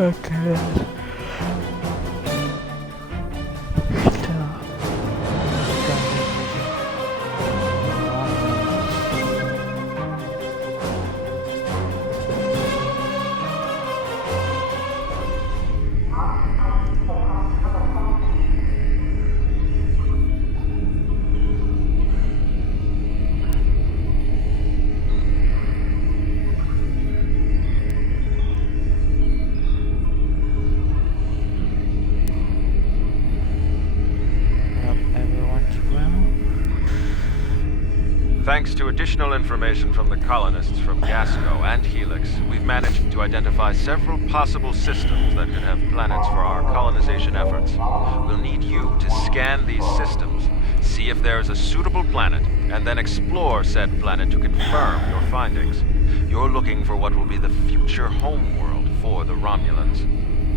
Okay. Thanks to additional information from the colonists from Gasco and Helix, we've managed to identify several possible systems that could have planets for our colonization efforts. We'll need you to scan these systems, see if there's a suitable planet, and then explore said planet to confirm your findings. You're looking for what will be the future homeworld for the Romulans.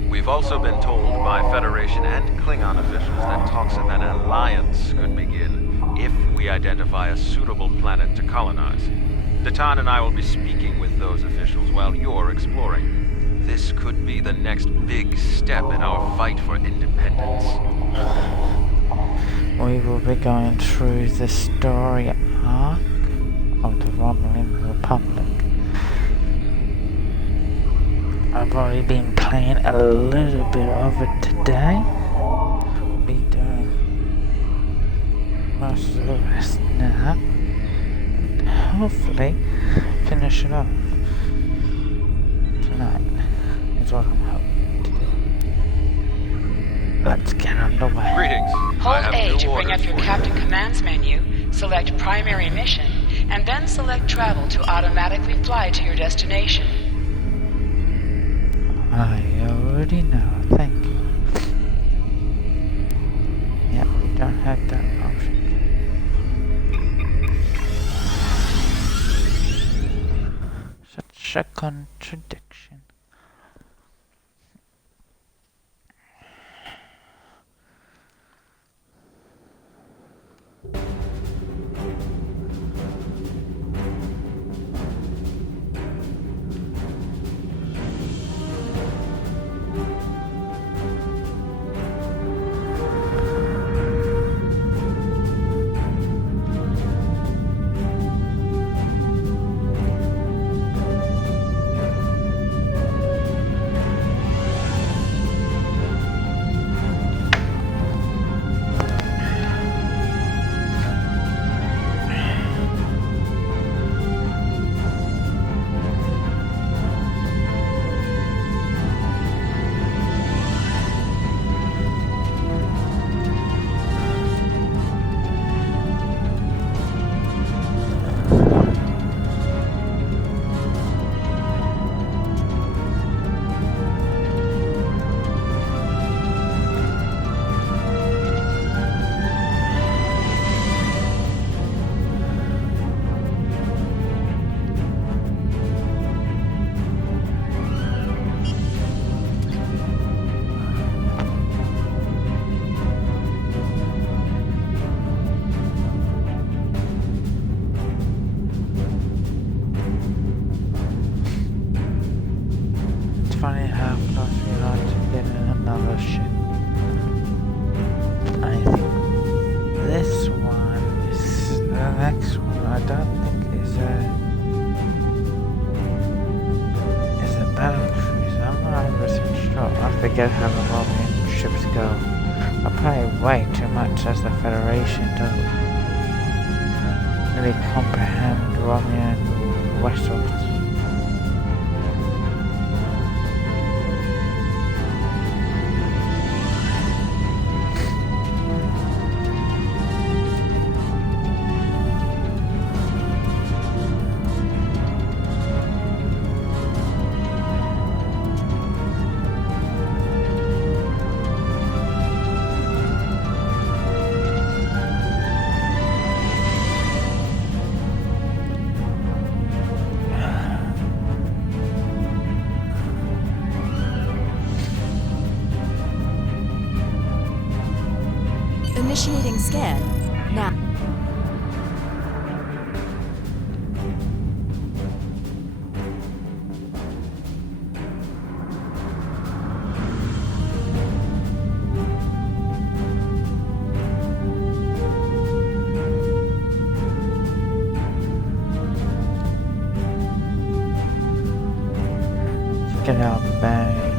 We've also been told by Federation and Klingon officials that talks of an alliance could begin if we identify a suitable planet to colonize. Datan and I will be speaking with those officials while you're exploring. This could be the next big step in our fight for independence. We will be going through the story arc of the Romulan Republic. I've already been playing a little bit of it today. We'll be doing most of the rest now. And hopefully finish it off tonight is what I'm hoping to do. Let's get underway. Greetings. Hold A to bring up your Captain Commands menu, select Primary Mission, and then select Travel to automatically fly to your destination. I already know, thank you. Yeah, we don't have that option. Such a contradiction. Funny how close we are to getting another ship. I think this one is the next one. I don't think is a battle cruiser. I'm not 100% sure. I forget how the Romulan ships go. I play way too much as the Federation don't really comprehend Romulan vessels. Shit out bangs.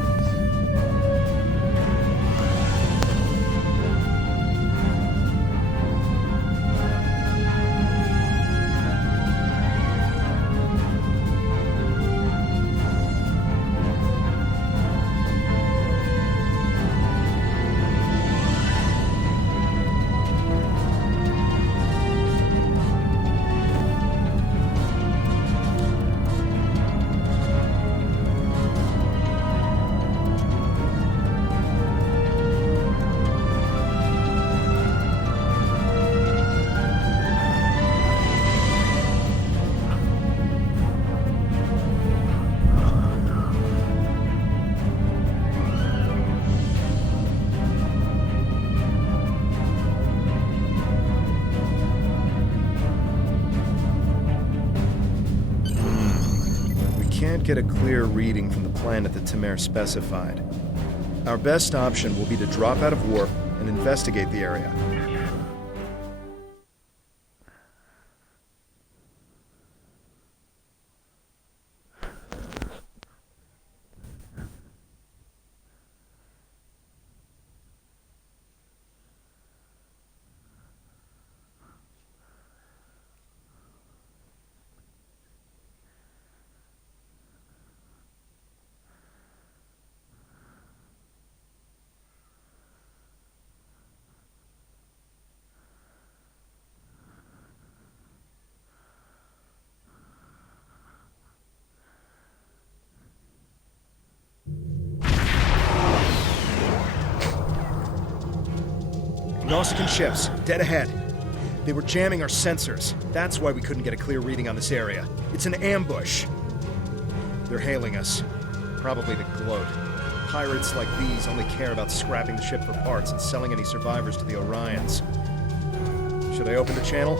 Can't get a clear reading from the planet that Tamir specified. Our best option will be to drop out of warp and investigate the area. Nausicaan ships, dead ahead. They were jamming our sensors. That's why we couldn't get a clear reading on this area. It's an ambush. They're hailing us. Probably to gloat. Pirates like these only care about scrapping the ship for parts and selling any survivors to the Orions. Should I open the channel?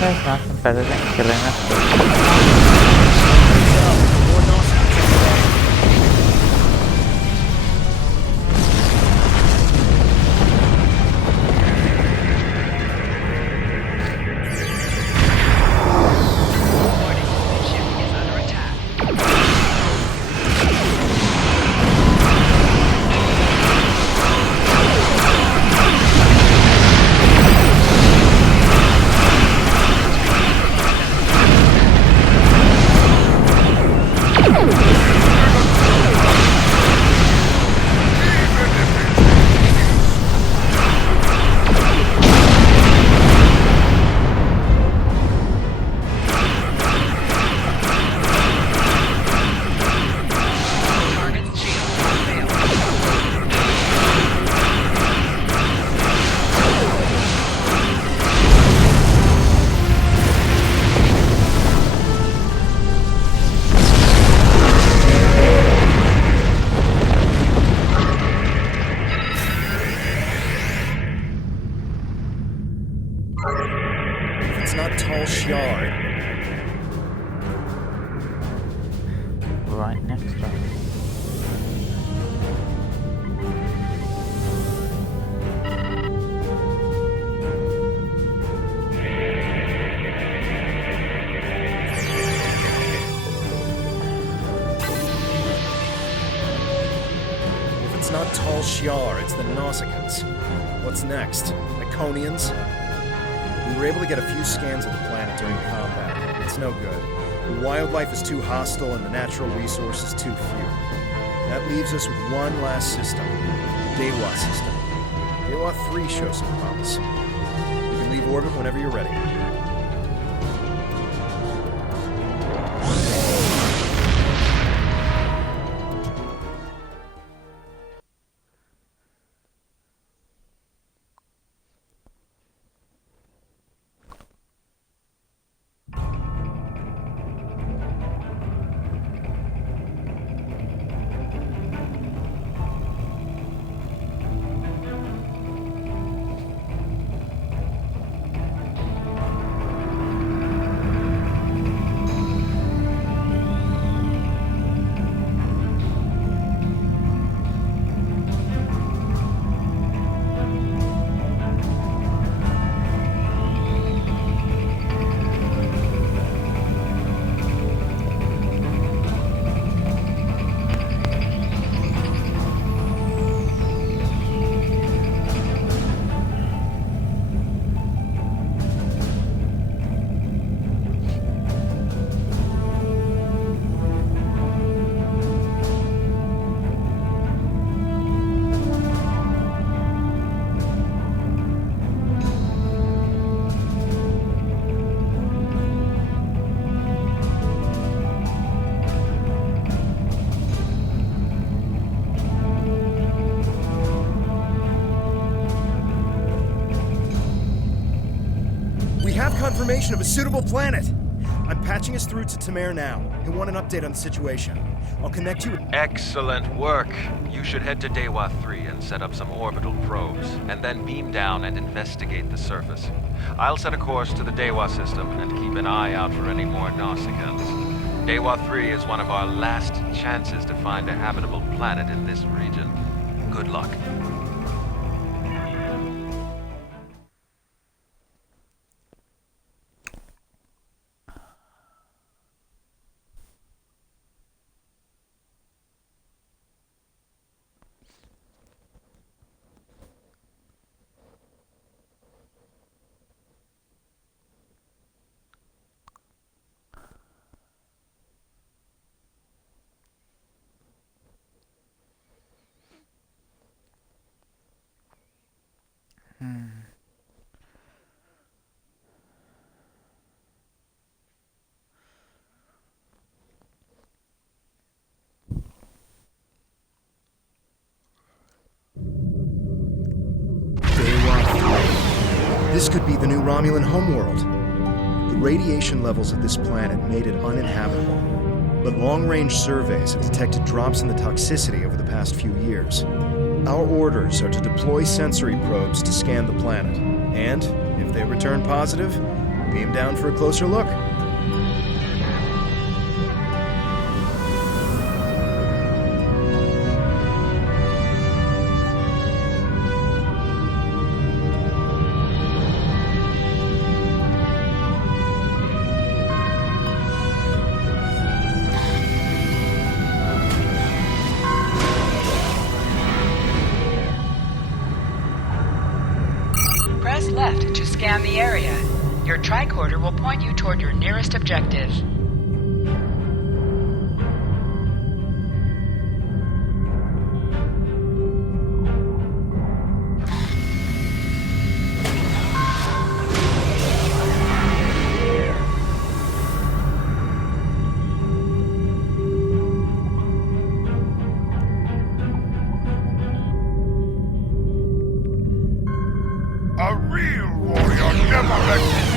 There's nothing better than killing us. Right next to us. If it's not Tal Shiar, it's the Nausicans. What's next? Iconians? We were able to get a few scans of the planet during combat. It's no good. The wildlife is too hostile and the natural resources too few. That leaves us with one last system, the Dewa system. Dewa 3 shows some promise. You can leave orbit whenever you're ready. have confirmation of a suitable planet. I'm patching us through to Tamir now. He'll want an update on the situation. I'll connect you with... Excellent work. You should head to Dewa 3 and set up some orbital probes, and then beam down and investigate the surface. I'll set a course to the Dewa system and keep an eye out for any more Nausicans. Dewa 3 is one of our last chances to find a habitable planet in this region. Good luck. This could be the new Romulan homeworld. The radiation levels of this planet made it uninhabitable, but long-range surveys have detected drops in the toxicity over the past few years. Our orders are to deploy sensory probes to scan the planet, and, if they return positive, beam down for a closer look. Press left to scan the area. Your tricorder will point you toward your nearest objective. A real warrior never lets his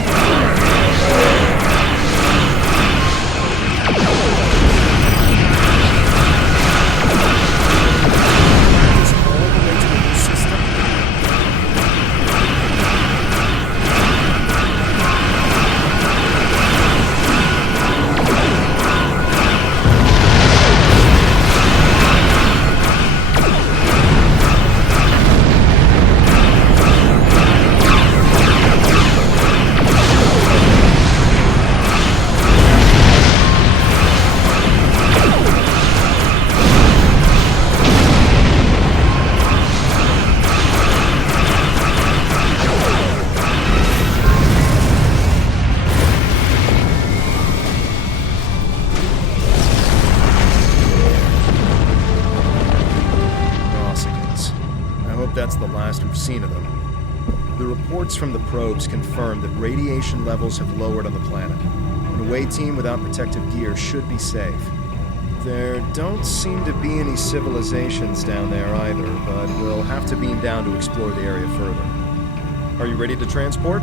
that's the last we've seen of them. The reports from the probes confirm that radiation levels have lowered on the planet. An away team without protective gear should be safe. There don't seem to be any civilizations down there either, but we'll have to beam down to explore the area further. Are you ready to transport?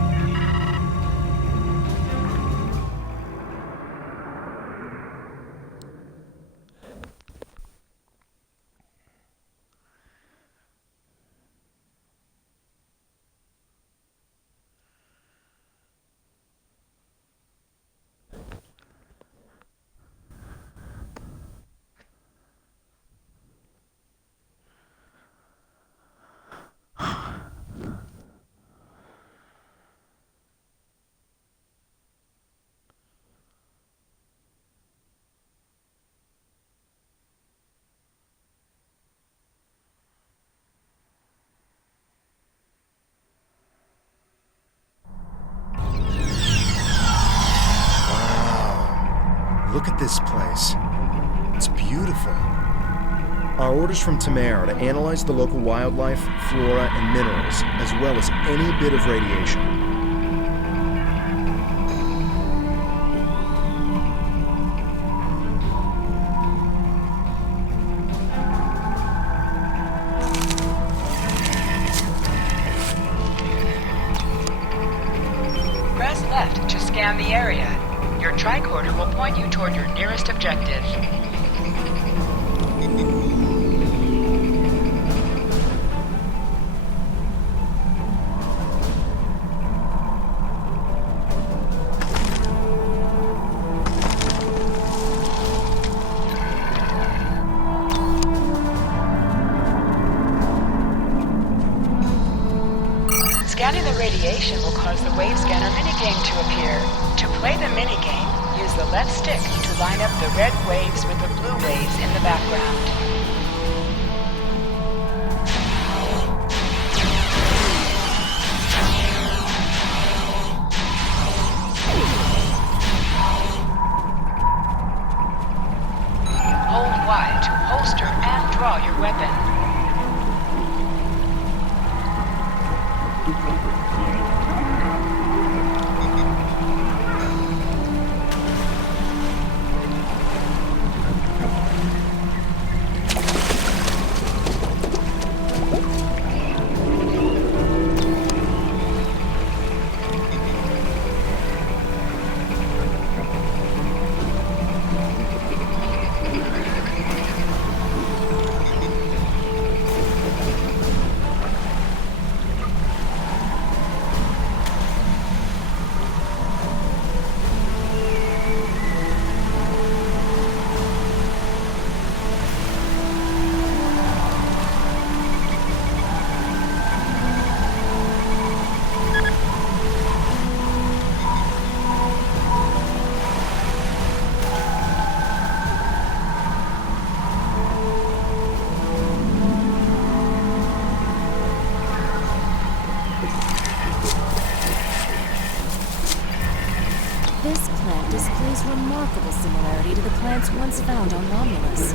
Look at this place. It's beautiful. Our orders from Tamir are to analyze the local wildlife, flora, and minerals, as well as any bit of radiation. Press left left to scan the area. Your tricorder will point you toward your nearest objective. Scanning the radiation will cause the wave scanner minigame to appear. To play the minigame, use the left stick to line up the red waves with the blue waves in the background. Hold Y to holster and draw your weapon. This plant displays remarkable similarity to the plants once found on Romulus.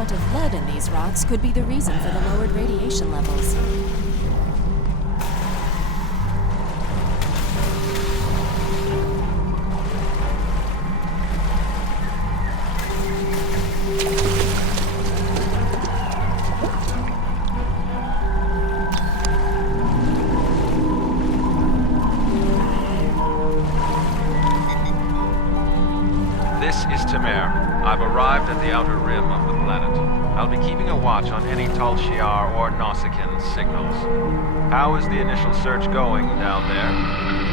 amount of lead in these rocks could be the reason for the lowered radiation levels. This is Tamer. I've arrived at the outer rim of the planet. I'll be keeping a watch on any Tal Shiar or Nausicaan signals. How is the initial search going down there?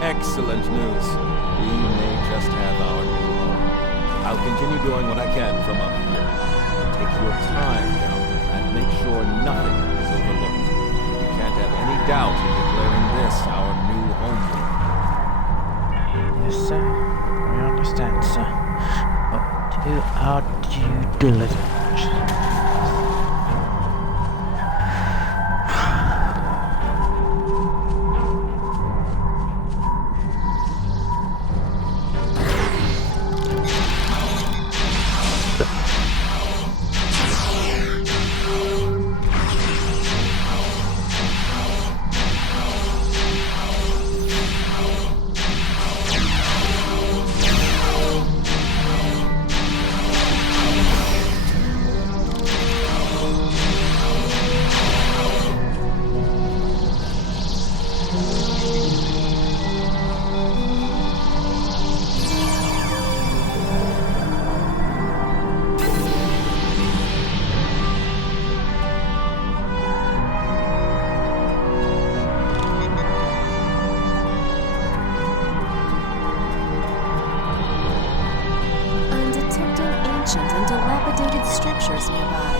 Excellent news. We may just have our new home. I'll continue doing what I can from up here. Take your time down there and make sure nothing is overlooked. We can't have any doubt in declaring this our new home. Yes, sir. We understand, sir. Do our due diligence. And dilapidated structures nearby.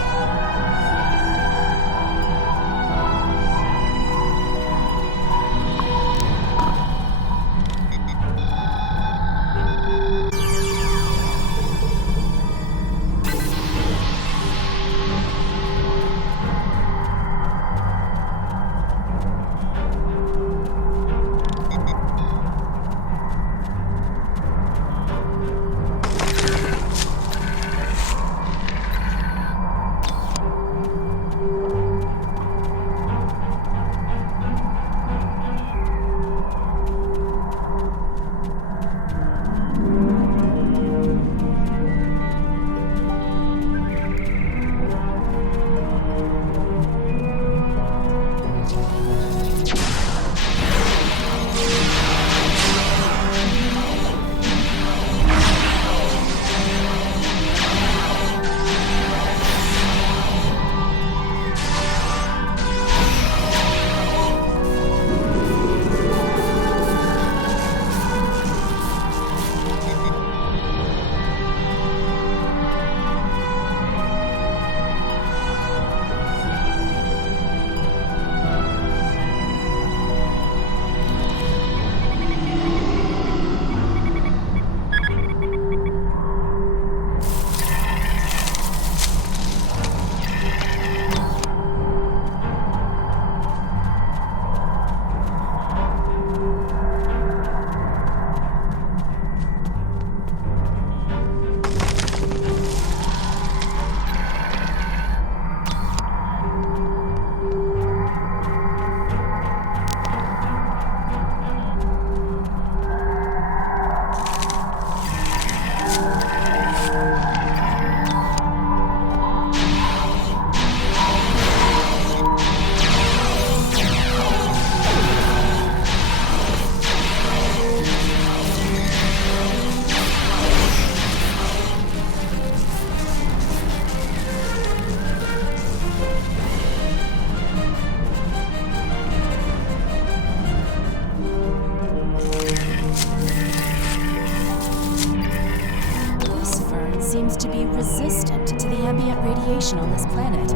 Seems to be resistant to the ambient radiation on this planet.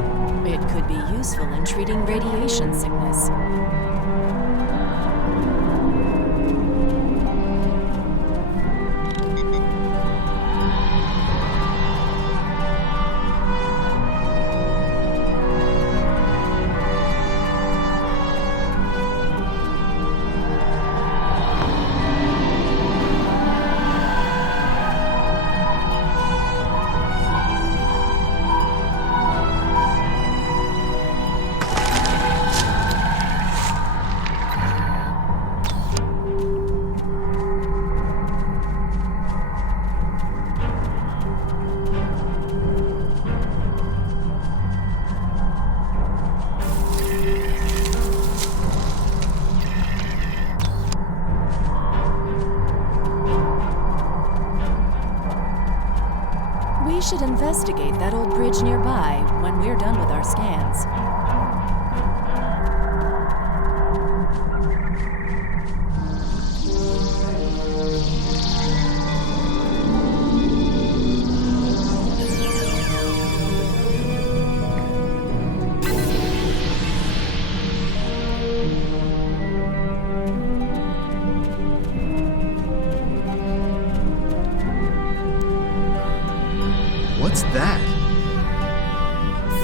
It could be useful in treating radiation sickness. We should investigate that old bridge nearby when we're done with our scans.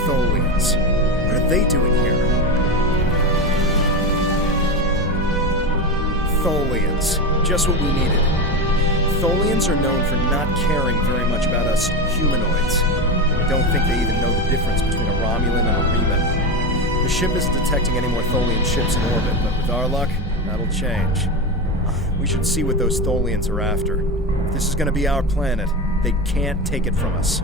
Tholians. What are they doing here? Tholians. Just what we needed. Tholians are known for not caring very much about us humanoids. I don't think they even know the difference between a Romulan and a Reman. The ship isn't detecting any more Tholian ships in orbit, but with our luck, that'll change. We should see what those Tholians are after. If this is gonna be our planet, they can't take it from us.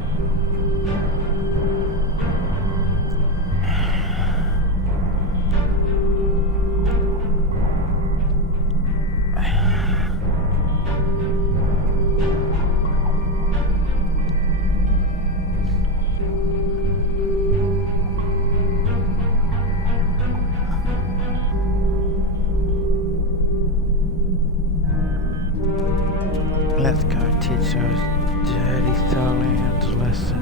Let's go teach those dirty Tholians a lesson.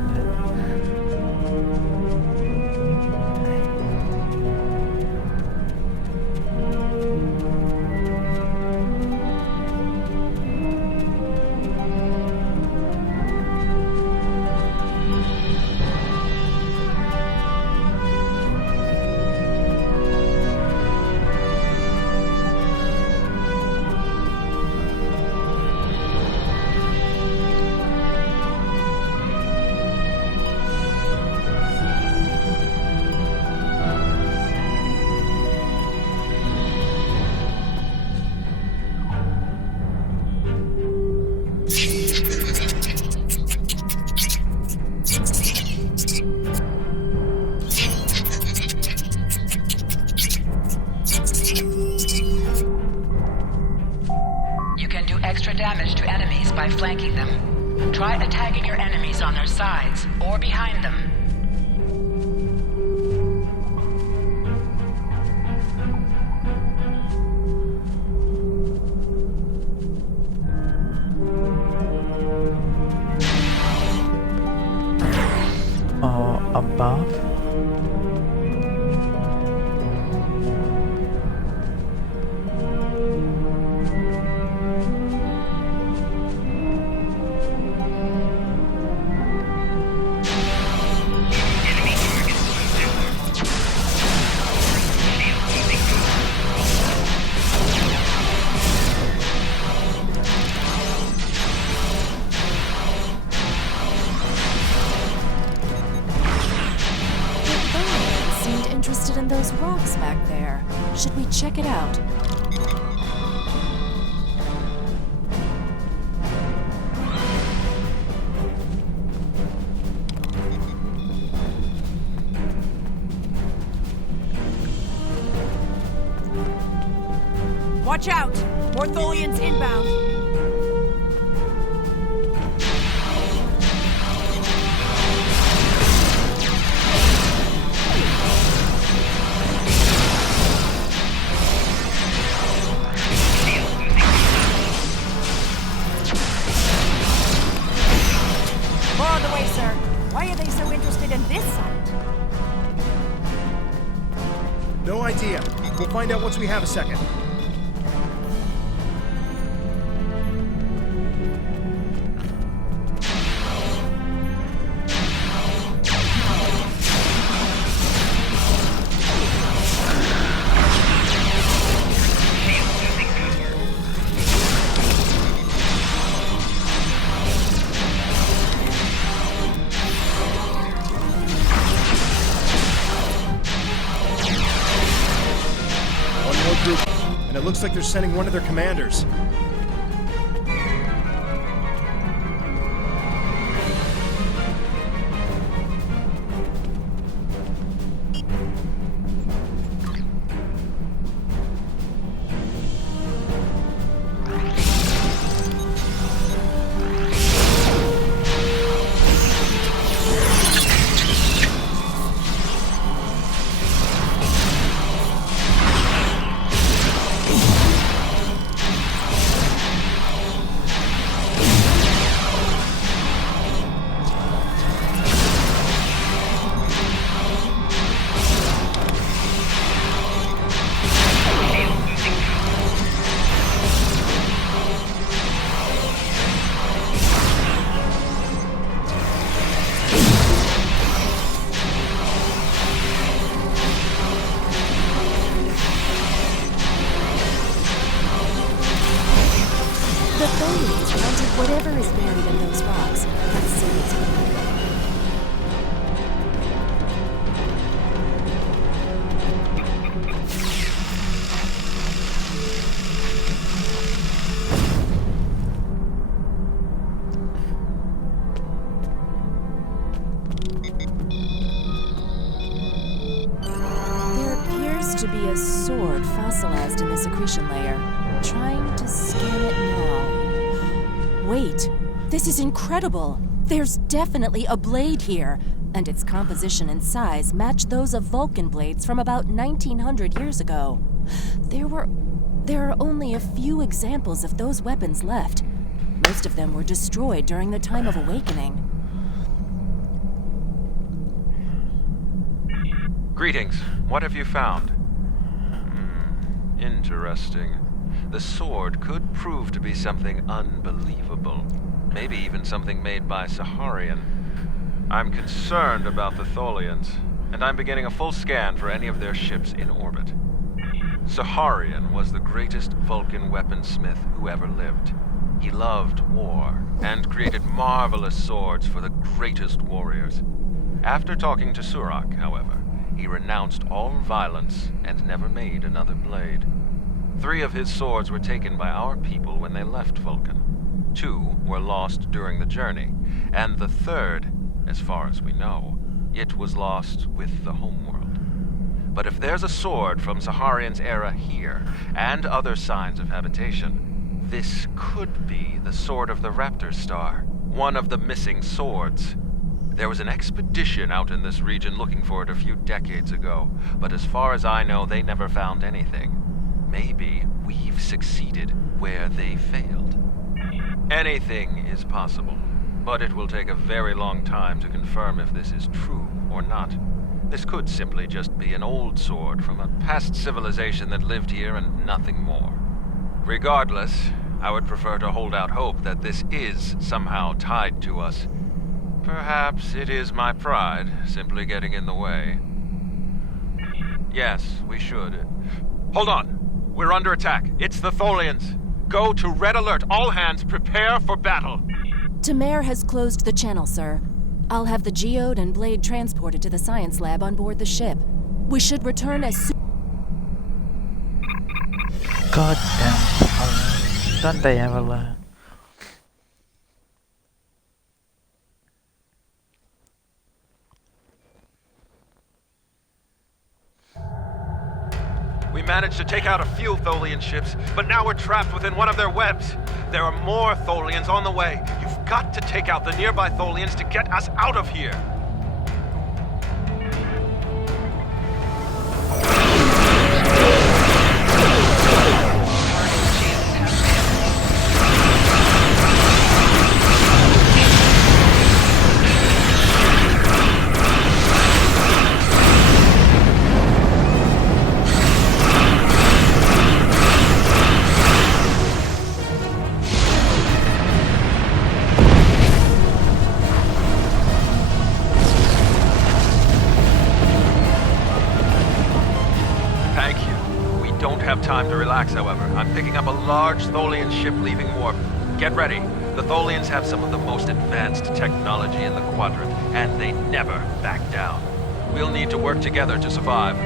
Extra damage to enemies by flanking them. Try attacking your enemies on their sides or behind them. Or above? In those rocks back there. Should we check it out? Watch out! More Tholians inbound. Why are they so interested in this site? No idea. We'll find out once we have a second. Group, and it looks like they're sending one of their commanders. to be a sword fossilized in the secretion layer. Trying to scan it now. Wait, this is incredible! There's definitely a blade here, and its composition and size match those of Vulcan blades from about 1900 years ago. There are only a few examples of those weapons left. Most of them were destroyed during the Time of Awakening. Greetings. What have you found? Interesting. The sword could prove to be something unbelievable. Maybe even something made by Saharian. I'm concerned about the Tholians, and I'm beginning a full scan for any of their ships in orbit. Saharian was the greatest Vulcan weaponsmith who ever lived. He loved war, and created marvelous swords for the greatest warriors. After talking to Surak, however, he renounced all violence and never made another blade. 3 of his swords were taken by our people when they left Vulcan. 2 were lost during the journey, and the 3rd, as far as we know, it was lost with the homeworld. But if there's a sword from Saharian's era here, and other signs of habitation, this could be the Sword of the Raptor Star, one of the missing swords. There was an expedition out in this region looking for it a few decades ago, but as far as I know, they never found anything. Maybe we've succeeded where they failed. Anything is possible, but it will take a very long time to confirm if this is true or not. This could simply just be an old sword from a past civilization that lived here and nothing more. Regardless, I would prefer to hold out hope that this is somehow tied to us. Perhaps it is my pride simply getting in the way. Yes, we should. Hold on! We're under attack. It's the Tholians. Go to Red Alert. All hands prepare for battle. Tamer has closed the channel, sir. I'll have the geode and blade transported to the science lab on board the ship. We should return as soon. God damn. Don't they ever learn? We managed to take out a few Tholian ships, but now we're trapped within one of their webs. There are more Tholians on the way. You've got to take out the nearby Tholians to get us out of here. Time to relax, however. I'm picking up a large Tholian ship leaving warp. Get ready. The Tholians have some of the most advanced technology in the quadrant, and they never back down. We'll need to work together to survive.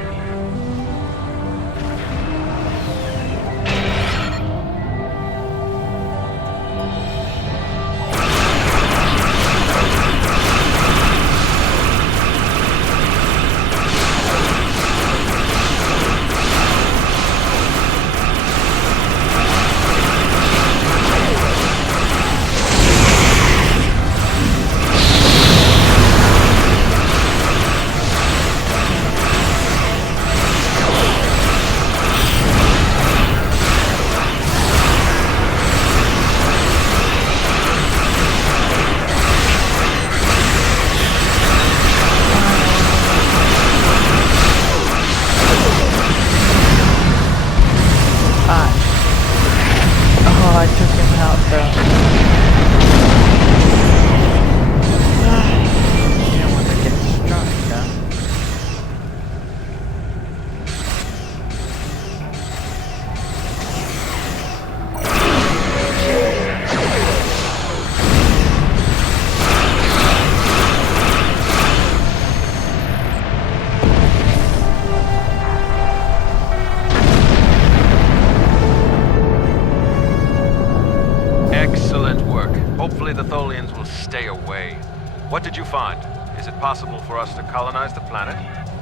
The Tholians will stay away. What did you find? Is it possible for us to colonize the planet?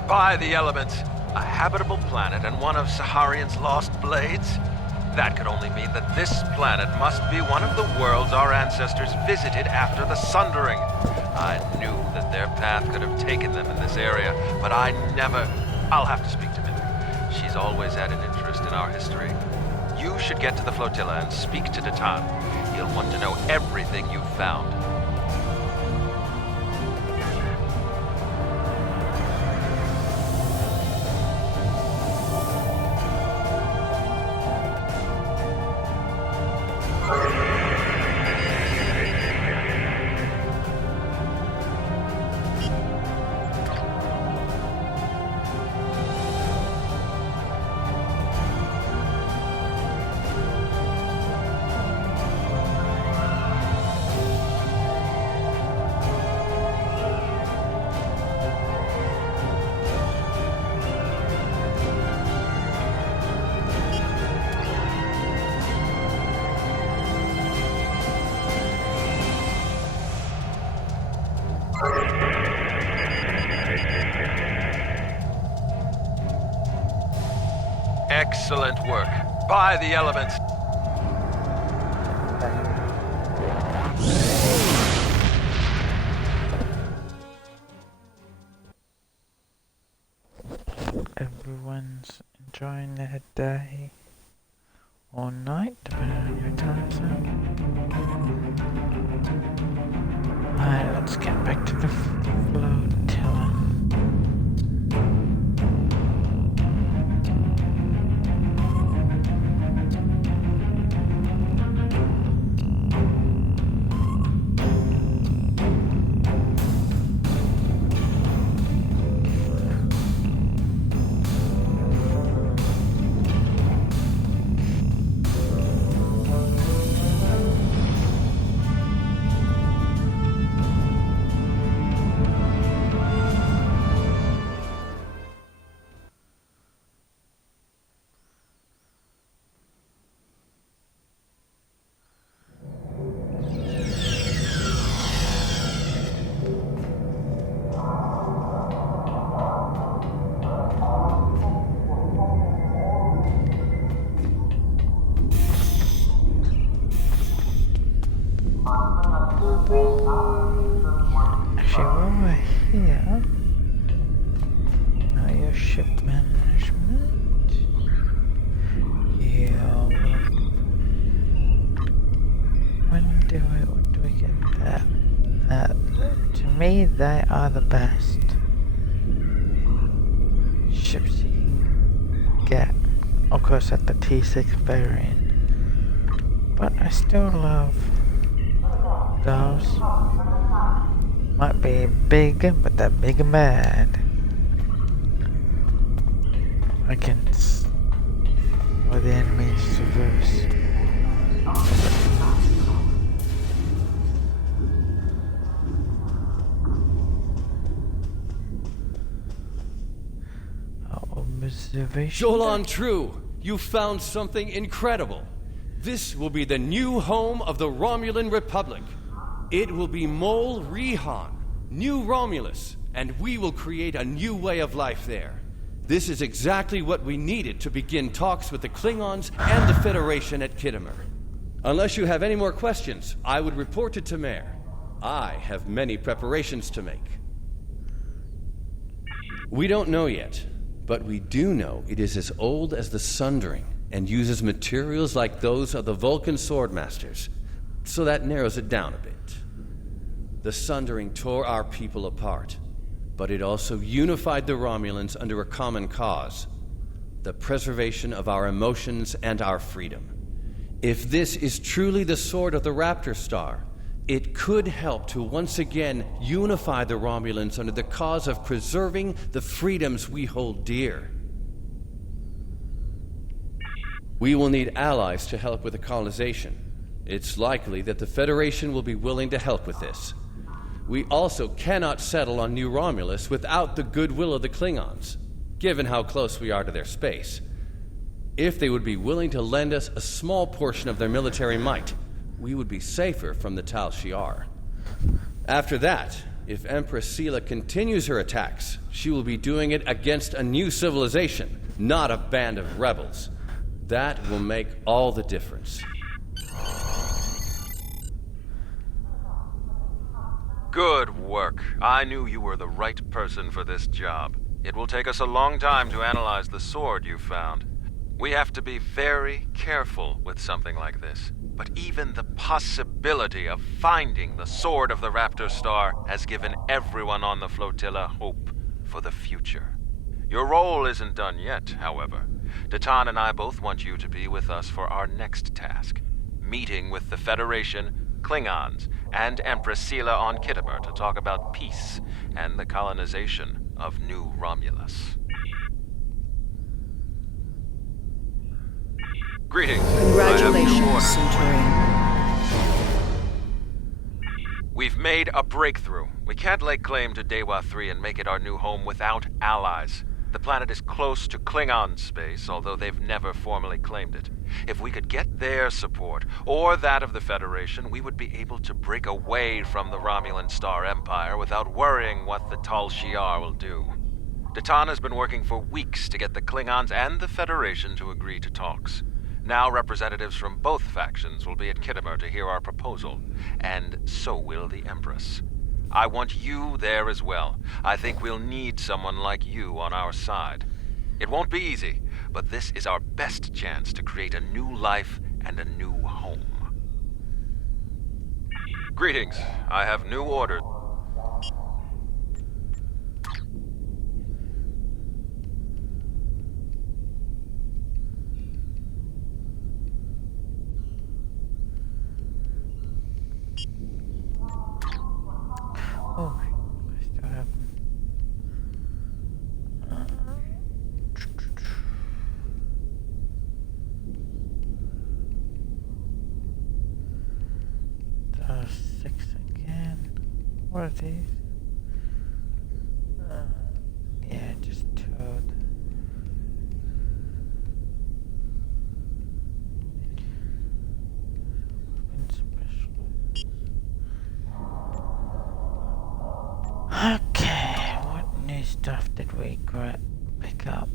By the elements! A habitable planet and one of Saharian's lost blades? That could only mean that this planet must be one of the worlds our ancestors visited after the Sundering. I knew that their path could have taken them in this area, but I never... I'll have to speak to Mimi. She's always had an interest in our history. You should get to the flotilla and speak to Datan. He'll want to know everything you've found. Excellent work. By the elements. Everyone's enjoying their day or night, depending on your time zone. Alright, let's get back to the flotilla. Actually, while we're here, now your ship management. Yeah. What do we get that? To me, they are the best ships you can get. Of course, at the T6 variant. But I still love those. Might be big, but they're big and bad. Against where the enemies traverse. Observation. Jolan True, you found something incredible. This will be the new home of the Romulan Republic. It will be Mol Rihan, New Romulus, and we will create a new way of life there. This is exactly what we needed to begin talks with the Klingons and the Federation at Khitomer. Unless you have any more questions, I would report to Tamer. I have many preparations to make. We don't know yet, but we do know it is as old as the Sundering and uses materials like those of the Vulcan Swordmasters, so that narrows it down a bit. The Sundering tore our people apart, but it also unified the Romulans under a common cause: the preservation of our emotions and our freedom. If this is truly the sword of the Raptor Star, it could help to once again unify the Romulans under the cause of preserving the freedoms we hold dear. We will need allies to help with the colonization. It's likely that the Federation will be willing to help with this. We also cannot settle on New Romulus without the goodwill of the Klingons, given how close we are to their space. If they would be willing to lend us a small portion of their military might, we would be safer from the Tal Shiar. After that, if Empress Sela continues her attacks, she will be doing it against a new civilization, not a band of rebels. That will make all the difference. Good work. I knew you were the right person for this job. It will take us a long time to analyze the sword you found. We have to be very careful with something like this. But even the possibility of finding the Sword of the Raptor Star has given everyone on the flotilla hope for the future. Your role isn't done yet, however. Datan and I both want you to be with us for our next task. Meeting with the Federation, Klingons, and Empress Sela on Kittimer to talk about peace and the colonization of New Romulus. Greetings. Congratulations, Centurion. We've made a breakthrough. We can't lay claim to Dewa 3 and make it our new home without allies. The planet is close to Klingon space, although they've never formally claimed it. If we could get their support, or that of the Federation, we would be able to break away from the Romulan Star Empire without worrying what the Tal Shiar will do. Datan has been working for weeks to get the Klingons and the Federation to agree to talks. Now representatives from both factions will be at Kittimer to hear our proposal, and so will the Empress. I want you there as well. I think we'll need someone like you on our side. It won't be easy, but this is our best chance to create a new life and a new home. Greetings. I have new orders. Oh, I still have the 6 again. What are these? Yeah, just Toad. Okay, what new stuff did we pick up?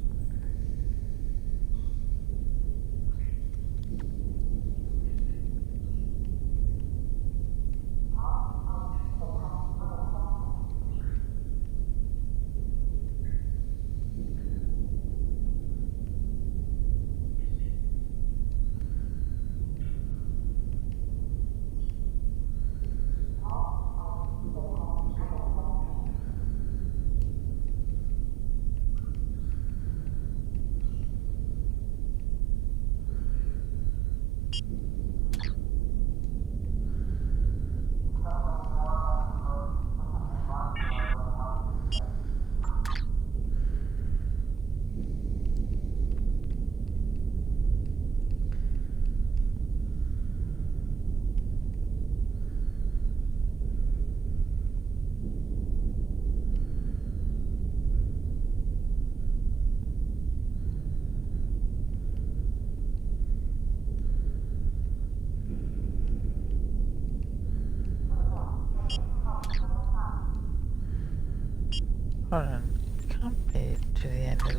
Hold on, can't be to the end of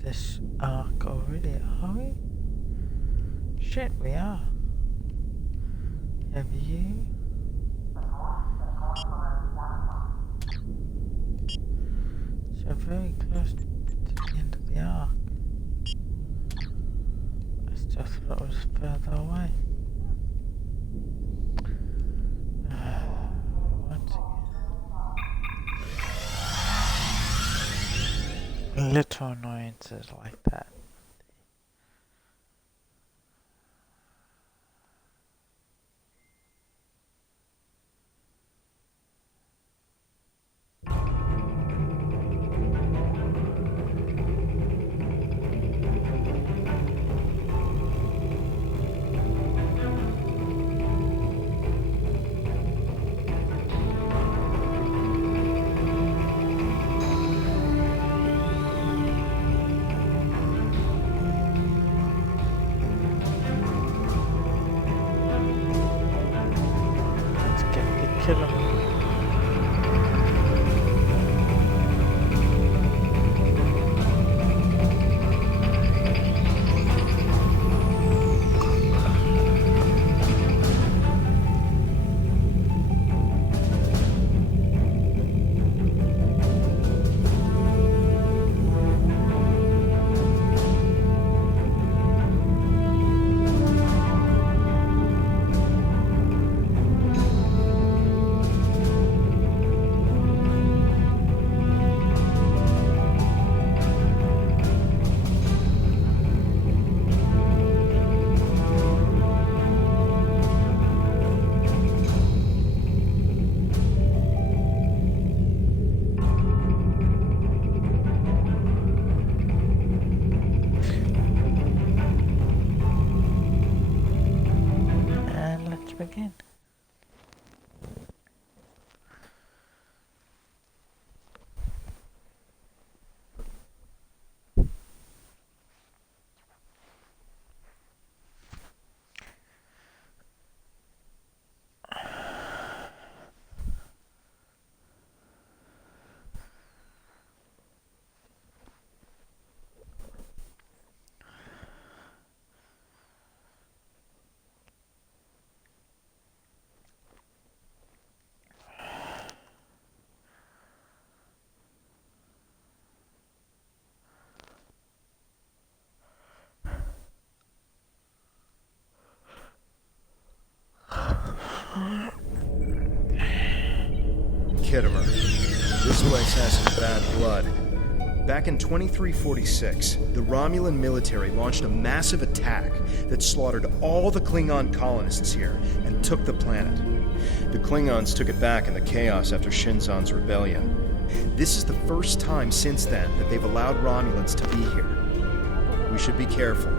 this arc already, are we? Shit, we are. Have you? So very close to the end of the arc. I still thought it was further away. Once again. Little annoyances like that. Kittimer. This place has some bad blood. Back in 2346, the Romulan military launched a massive attack that slaughtered all the Klingon colonists here and took the planet. The Klingons took it back in the chaos after Shinzon's rebellion. This is the first time since then that they've allowed Romulans to be here. We should be careful.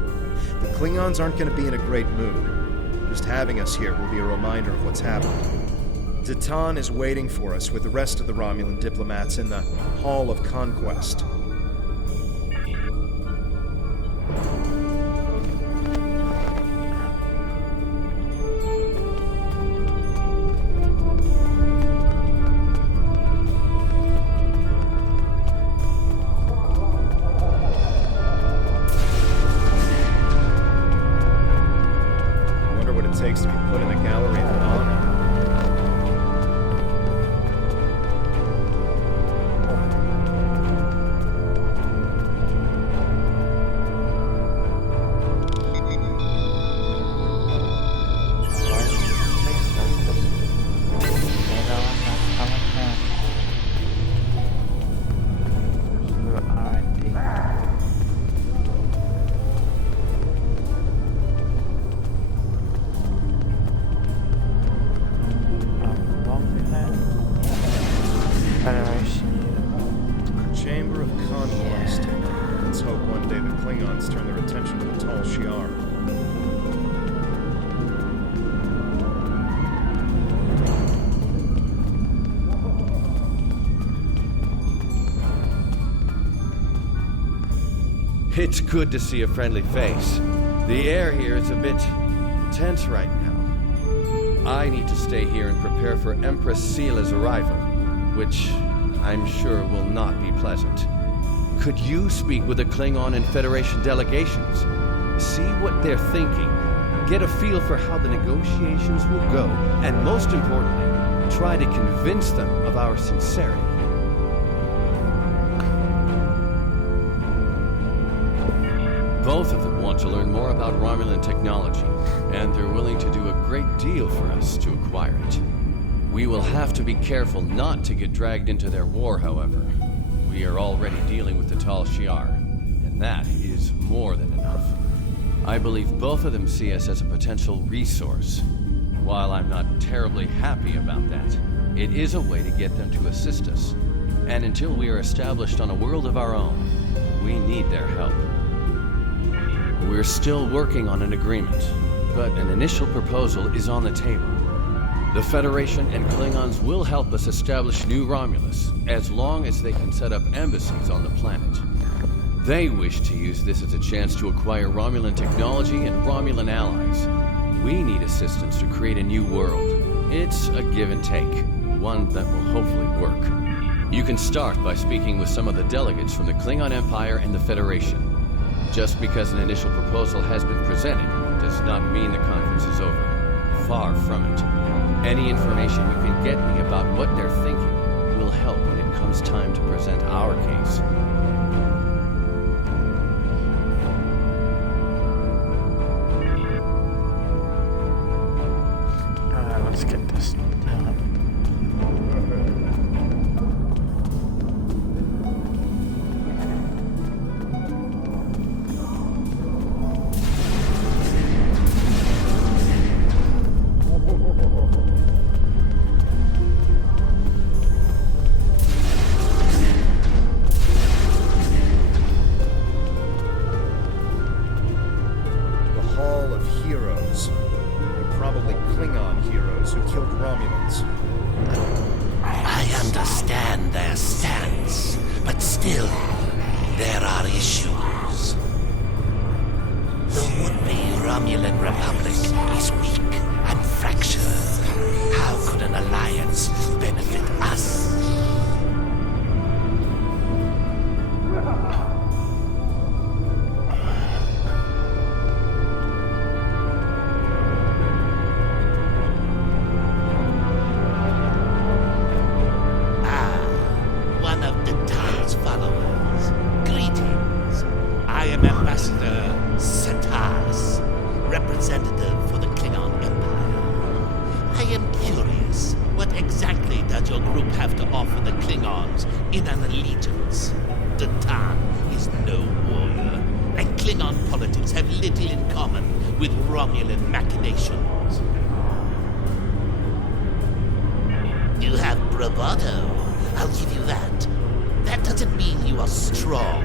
The Klingons aren't going to be in a great mood. Just having us here will be a reminder of what's happened. Zatan is waiting for us with the rest of the Romulan diplomats in the Hall of Conquest. Takes to be put in the gallery of honor. Chamber of Conquest. Let's hope one day the Klingons turn their attention to the Tal Shiar. It's good to see a friendly face. The air here is a bit tense right now. I need to stay here and prepare for Empress Seela's arrival, which I'm sure will not be pleasant. Could you speak with the Klingon and Federation delegations? See what they're thinking, get a feel for how the negotiations will go, and most importantly, try to convince them of our sincerity. Both of them want to learn more about Romulan technology, and they're willing to do a great deal for us to acquire it. We will have to be careful not to get dragged into their war, however. We are already dealing with the Tal Shiar, and that is more than enough. I believe both of them see us as a potential resource. While I'm not terribly happy about that, it is a way to get them to assist us. And until we are established on a world of our own, we need their help. We're still working on an agreement, but an initial proposal is on the table. The Federation and Klingons will help us establish New Romulus, as long as they can set up embassies on the planet. They wish to use this as a chance to acquire Romulan technology and Romulan allies. We need assistance to create a new world. It's a give and take, one that will hopefully work. You can start by speaking with some of the delegates from the Klingon Empire and the Federation. Just because an initial proposal has been presented does not mean the conference is over. Far from it. Any information you can get me about what they're thinking will help when it comes time to present our case. Alright, let's get this done. What exactly does your group have to with Romulan machinations. You have bravado, I'll give you that. That doesn't mean you are strong.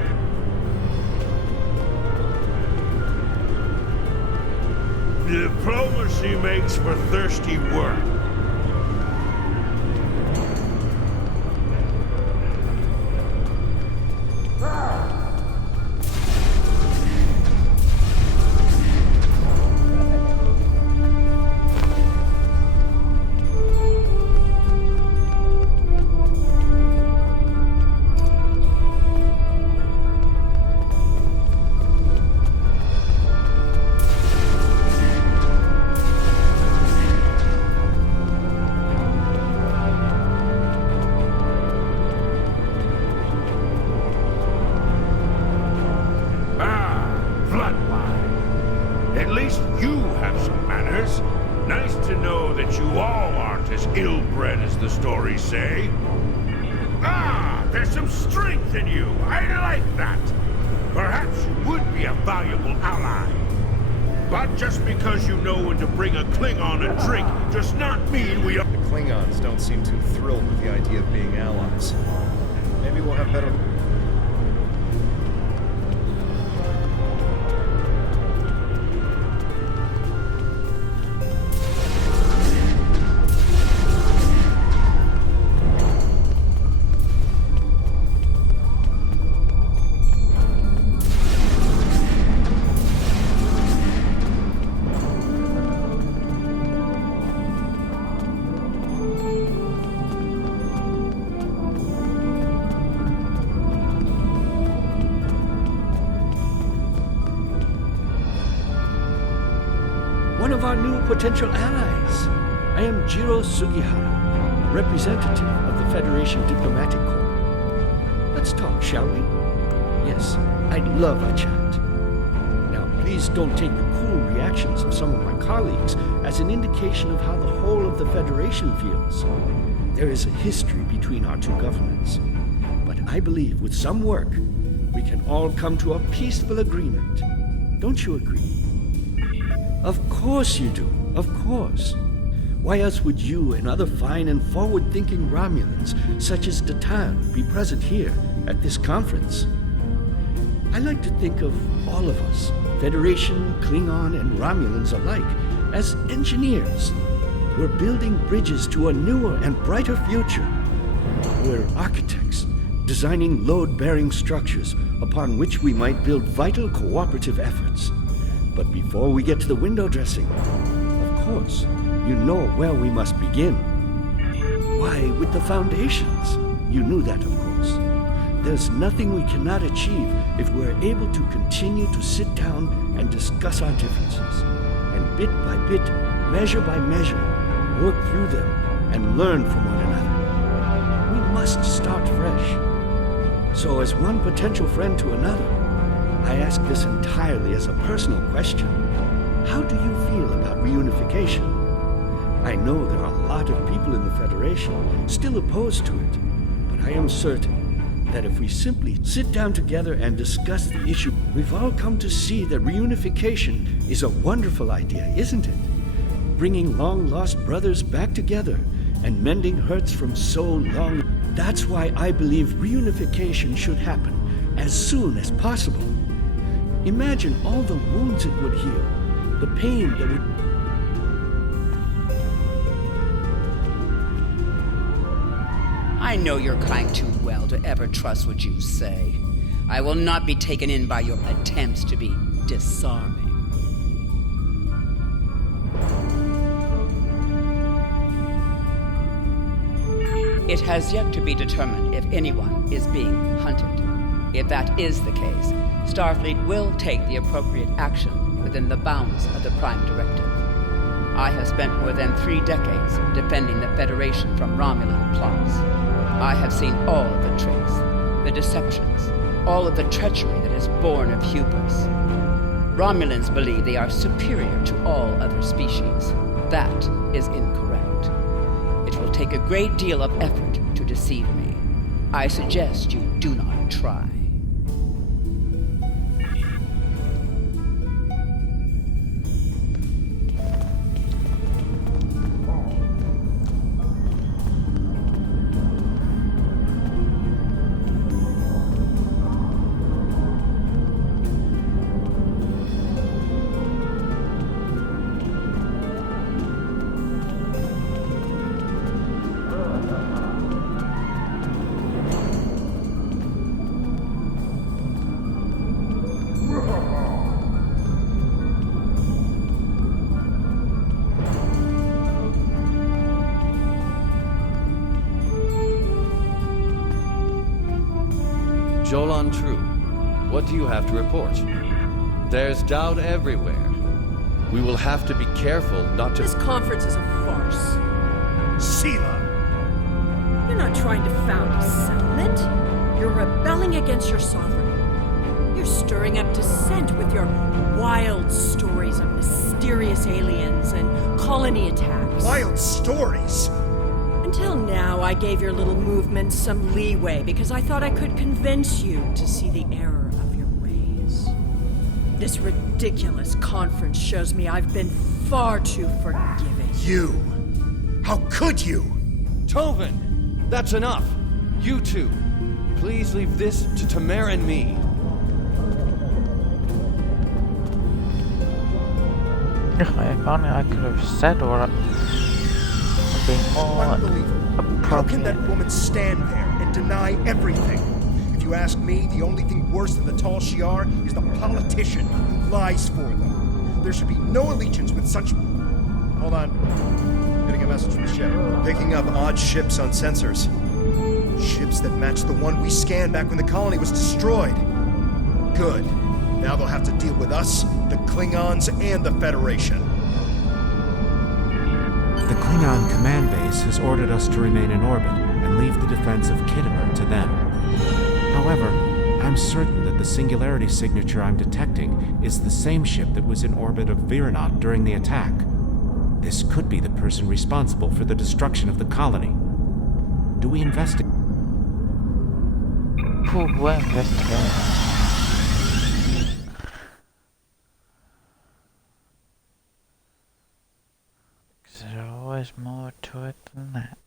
Diplomacy makes for thirsty work. At least you have some manners. Nice to know that you all aren't as ill-bred as the stories say. There's some strength in you. I like that. Perhaps you would be a valuable ally. But just because you know when to bring a Klingon a drink does not mean we are... The Klingons don't seem too thrilled with the idea of being allies. Maybe we'll have better... One of our new potential allies. I am Jiro Sugihara, representative of the Federation Diplomatic Corps. Let's talk, shall we? Yes, I'd love a chat. Now, please don't take the cool reactions of some of my colleagues as an indication of how the whole of the Federation feels. There is a history between our two governments. But I believe with some work, we can all come to a peaceful agreement. Don't you agree? Of course you do, of course. Why else would you and other fine and forward-thinking Romulans, such as Datan, be present here at this conference? I like to think of all of us, Federation, Klingon, and Romulans alike, as engineers. We're building bridges to a newer and brighter future. We're architects, designing load-bearing structures upon which we might build vital cooperative efforts. But before we get to the window dressing, of course, you know where we must begin. Why, with the foundations. You knew that, of course. There's nothing we cannot achieve if we're able to continue to sit down and discuss our differences, and bit by bit, measure by measure, work through them and learn from one another. We must start fresh. So as one potential friend to another, I ask this entirely as a personal question. How do you feel about reunification? I know there are a lot of people in the Federation still opposed to it, but I am certain that if we simply sit down together and discuss the issue, we've all come to see that reunification is a wonderful idea, isn't it? Bringing long-lost brothers back together and mending hurts from so long. That's why I believe reunification should happen as soon as possible. Imagine all the wounds it would heal, the pain that would... I know your kind too well to ever trust what you say. I will not be taken in by your attempts to be disarming. It has yet to be determined if anyone is being hunted. If that is the case, Starfleet will take the appropriate action within the bounds of the Prime Directive. I have spent more than 3 decades defending the Federation from Romulan plots. I have seen all of the tricks, the deceptions, all of the treachery that is born of hubris. Romulans believe they are superior to all other species. That is incorrect. It will take a great deal of effort to deceive me. I suggest you do not try. Jolan True, what do you have to report? There's doubt everywhere. We will have to be careful not to... This conference is a farce. Sela! You're not trying to found a settlement. You're rebelling against your sovereign. You're stirring up dissent with your wild stories of mysterious aliens and colony attacks. Wild stories? Until now, I gave your little movement some leeway because I thought I could convince you to see the error of your ways. This ridiculous conference shows me I've been far too forgiving. You? How could you? Tovin! That's enough! You two, please leave this to Tamer and me. If only I could have said what would be more Unbelievable. How can that woman stand there and deny everything? If you ask me, the only thing worse than the Tal Shiar is the politician who lies for them. There should be no allegiance with such... Hold on. Getting a message from the ship. Picking up odd ships on sensors. Ships that match the one we scanned back when the colony was destroyed. Good. Now they'll have to deal with us, the Klingons, and the Federation. The Klingon command base has ordered us to remain in orbit and leave the defense of Kittimer to them. However, I'm certain that the singularity signature I'm detecting is the same ship that was in orbit of Viranot during the attack. This could be the person responsible for the destruction of the colony. Do we investigate? We're investigating. There's always more to it than that.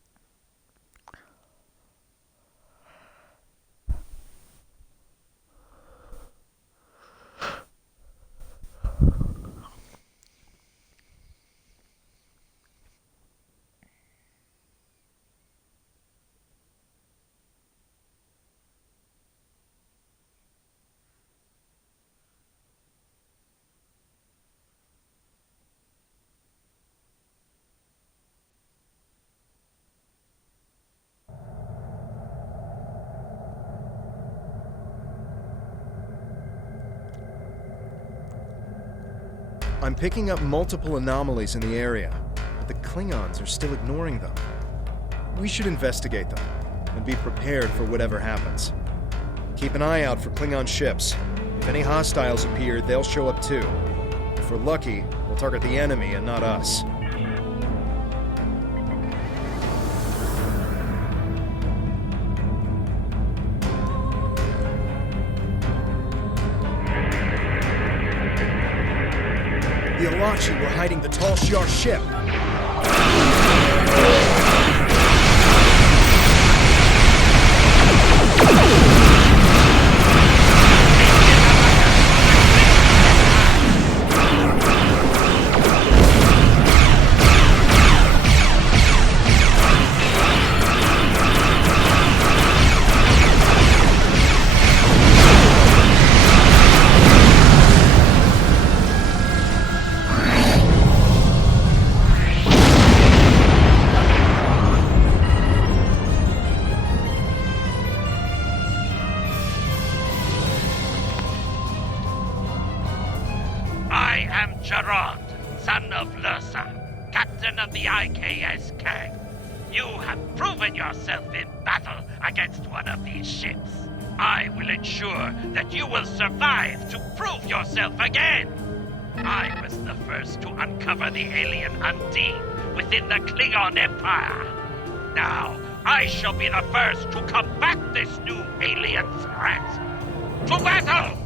I'm picking up multiple anomalies in the area, but the Klingons are still ignoring them. We should investigate them, and be prepared for whatever happens. Keep an eye out for Klingon ships. If any hostiles appear, they'll show up too. If we're lucky, we'll target the enemy and not us. The Alachi were hiding the Tal Shiar ship. I am Gerard, son of Lursa, captain of the IKS Kang. You have proven yourself in battle against one of these ships. I will ensure that you will survive to prove yourself again. I was the first to uncover the alien Undine within the Klingon Empire. Now, I shall be the first to combat this new alien threat. To battle!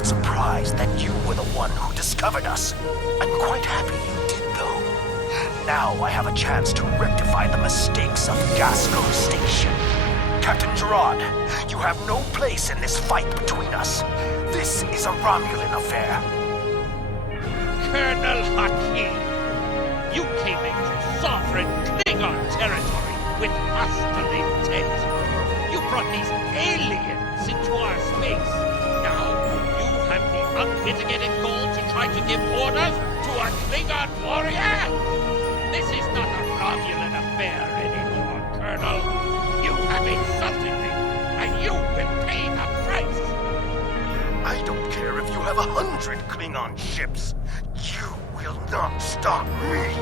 not surprised that you were the one who discovered us. I'm quite happy you did, though. Now I have a chance to rectify the mistakes of Gasco Station. Captain Gerard, you have no place in this fight between us. This is a Romulan affair. Colonel Hakim, you came into sovereign Klingon territory with hostile intent. You brought these aliens into our space. Now you have the unmitigated goal to try to give orders to a Klingon warrior? This is not a Romulan affair anymore, Colonel. You have insulted me, and you will pay the price. I don't care if you have 100 Klingon ships. You will not stop me.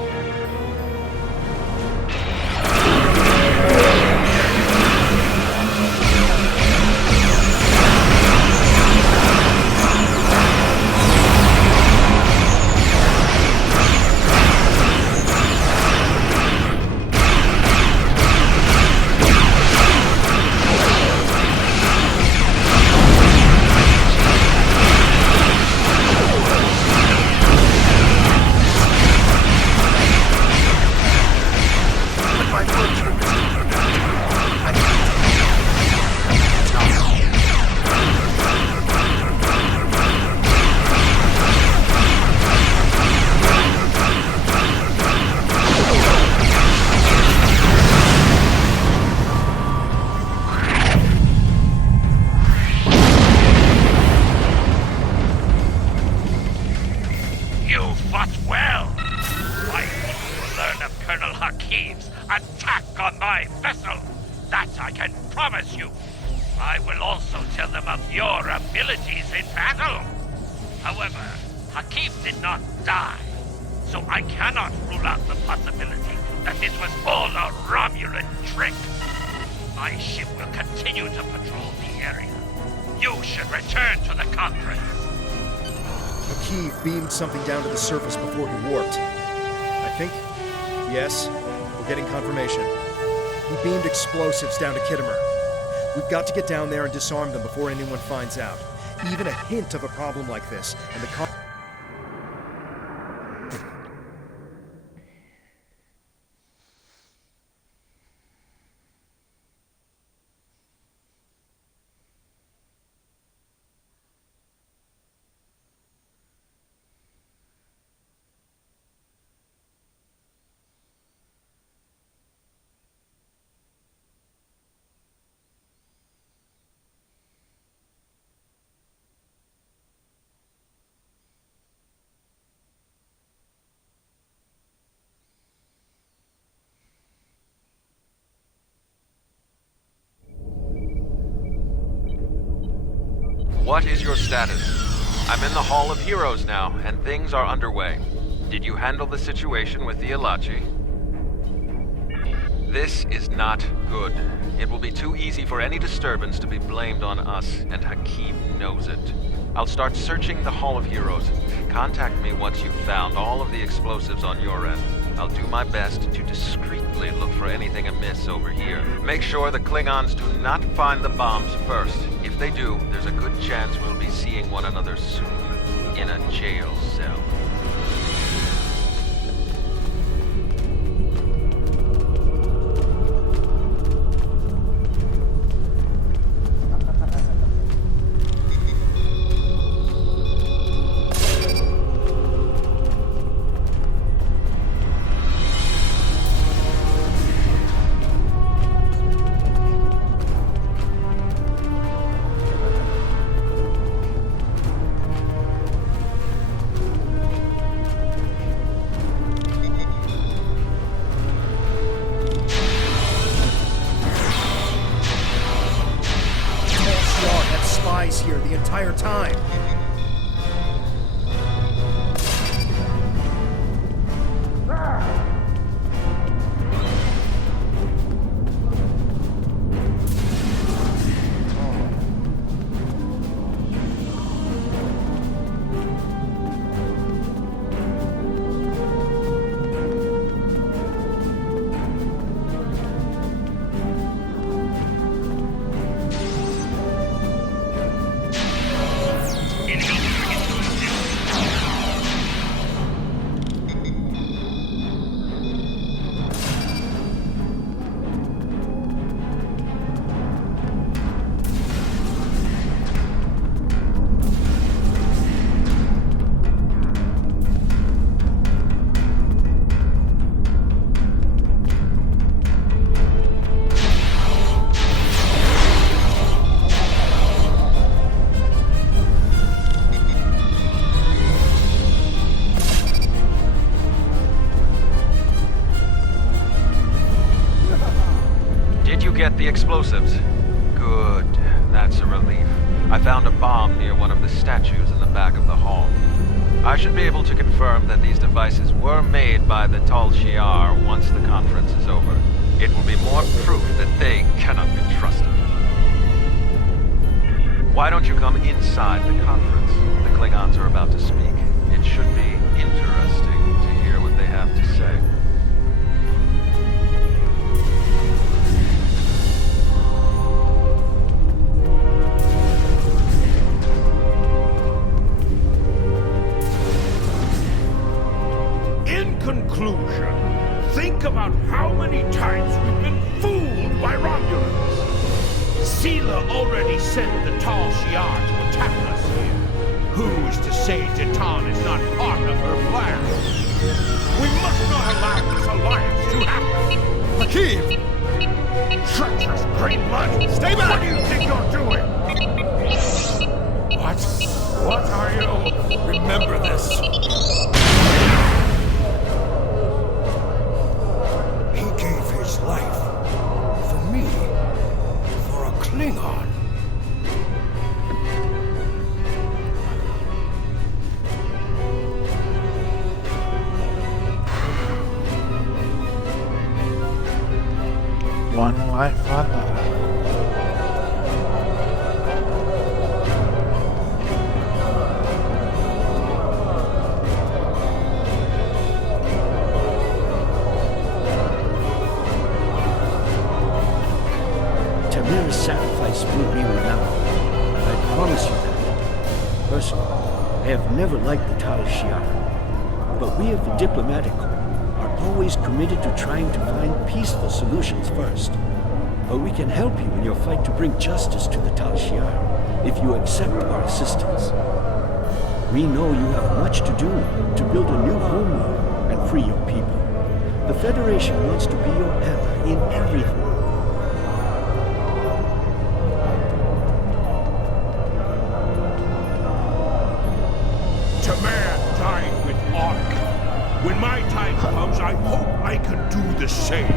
Something down to the surface before he warped. I think, yes, we're getting confirmation. He beamed explosives down to Kittimer. We've got to get down there and disarm them before anyone finds out. Even a hint of a problem like this, and the What is your status? I'm in the Hall of Heroes now, and things are underway. Did you handle the situation with the Ilachi? This is not good. It will be too easy for any disturbance to be blamed on us, and Hakim knows it. I'll start searching the Hall of Heroes. Contact me once you've found all of the explosives on your end. I'll do my best to discreetly look for anything amiss over here. Make sure the Klingons do not find the bombs first. If they do, there's a good chance we'll be seeing one another soon. In a jail cell. Here the entire time. explosives? Good. That's a relief. I found a bomb near one of the statues in the back of the hall. I should be able to confirm that these devices were made by the Tal Shiar once the conference is over. It will be more proof that they cannot be trusted. Why don't you come inside the conference? The Klingons are about to speak. It should be interesting to hear what they have to say. In conclusion, think about how many times we've been fooled by Romulans. Sela already sent the Tal Shiar to attack us here. Who's to say Titan is not part of her plan? We must not allow this alliance to happen. Hakeem! Treacherous Greenblood! Stay back! What do you think you're doing? What? What are you? Remember this. He gave his life for me, for a Klingon. One life for another. Tamira's sacrifice will be remembered. I promise you that. Personally, I have never liked the Tal Shiar, but we of the Diplomatic Corps are always committed to trying to find peaceful solutions first. But we can help you in your fight to bring justice to the Tal Shiar if you accept our assistance. We know you have much to do to build a new homeworld and free your people. The Federation wants to be your ally in everything. Tamir died with honor. When my time comes, I hope I can do the same.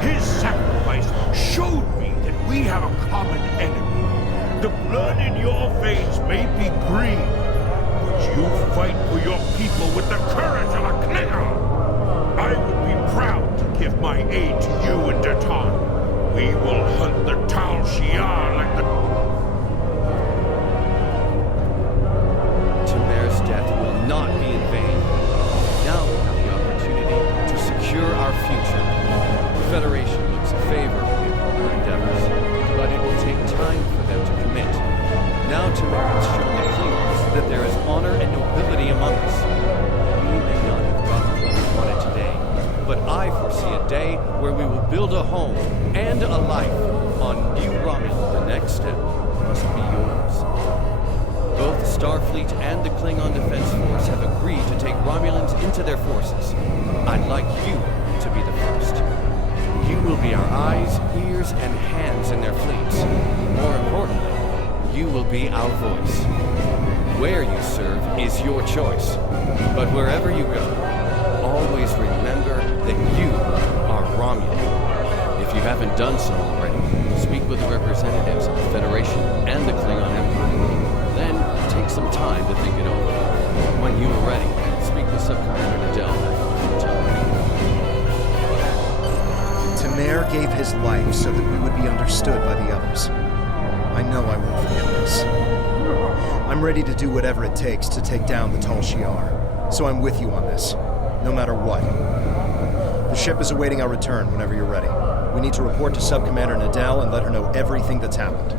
His sacrifice showed me that we have a common enemy. The blood in your veins may be green, but you fight for your people with the courage of a Klingon. I would be proud to give my aid to you and Datan. We will hunt the Tal Shiar like the... Tamir's death will not be in vain. Now we have the opportunity to secure our future. The Federation looks favorably upon our endeavors, but it will take time for them to commit. Now Tamir has shown the Klingons that there is honor and nobility among us. We may not have gotten what we wanted today, but I foresee a day where we will build a home and a life on New Romulan. The next step must be yours. Both Starfleet and the Klingon Defense Force have agreed to take Romulans into their forces. I'd like you to be the first. You will be our eyes, ears, and hands in their fleets. More importantly, you will be our voice. Where you serve is your choice. But wherever you go, always remember that you are Romulan. If you haven't done so already, speak with the representatives of the Federation and the Klingon Empire. Then take some time to think it over. When you are ready, speak with Subcommander Nadell. Tamir gave his life so that we would be understood by the others. I know I won't forget this. I'm ready to do whatever it takes to take down the Tal Shiar, so I'm with you on this, no matter what. The ship is awaiting our return whenever you're ready. We need to report to Subcommander Nadell and let her know everything that's happened.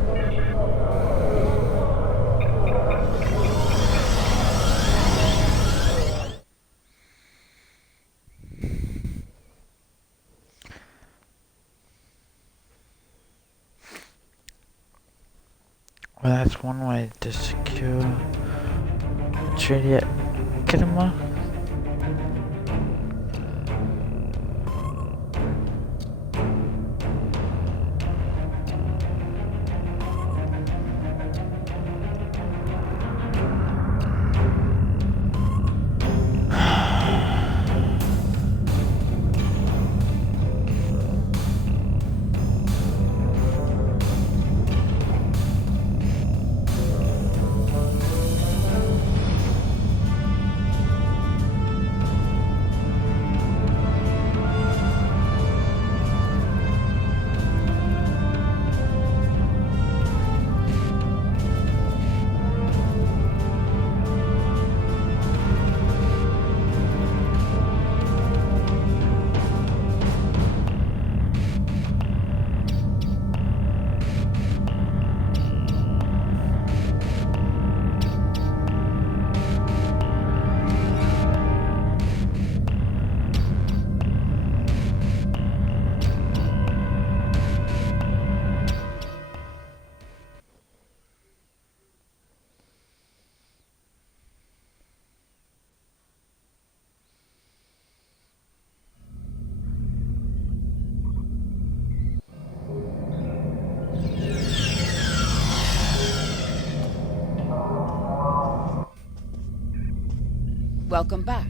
Well, that's one way to secure a treaty at Kittima. Welcome back.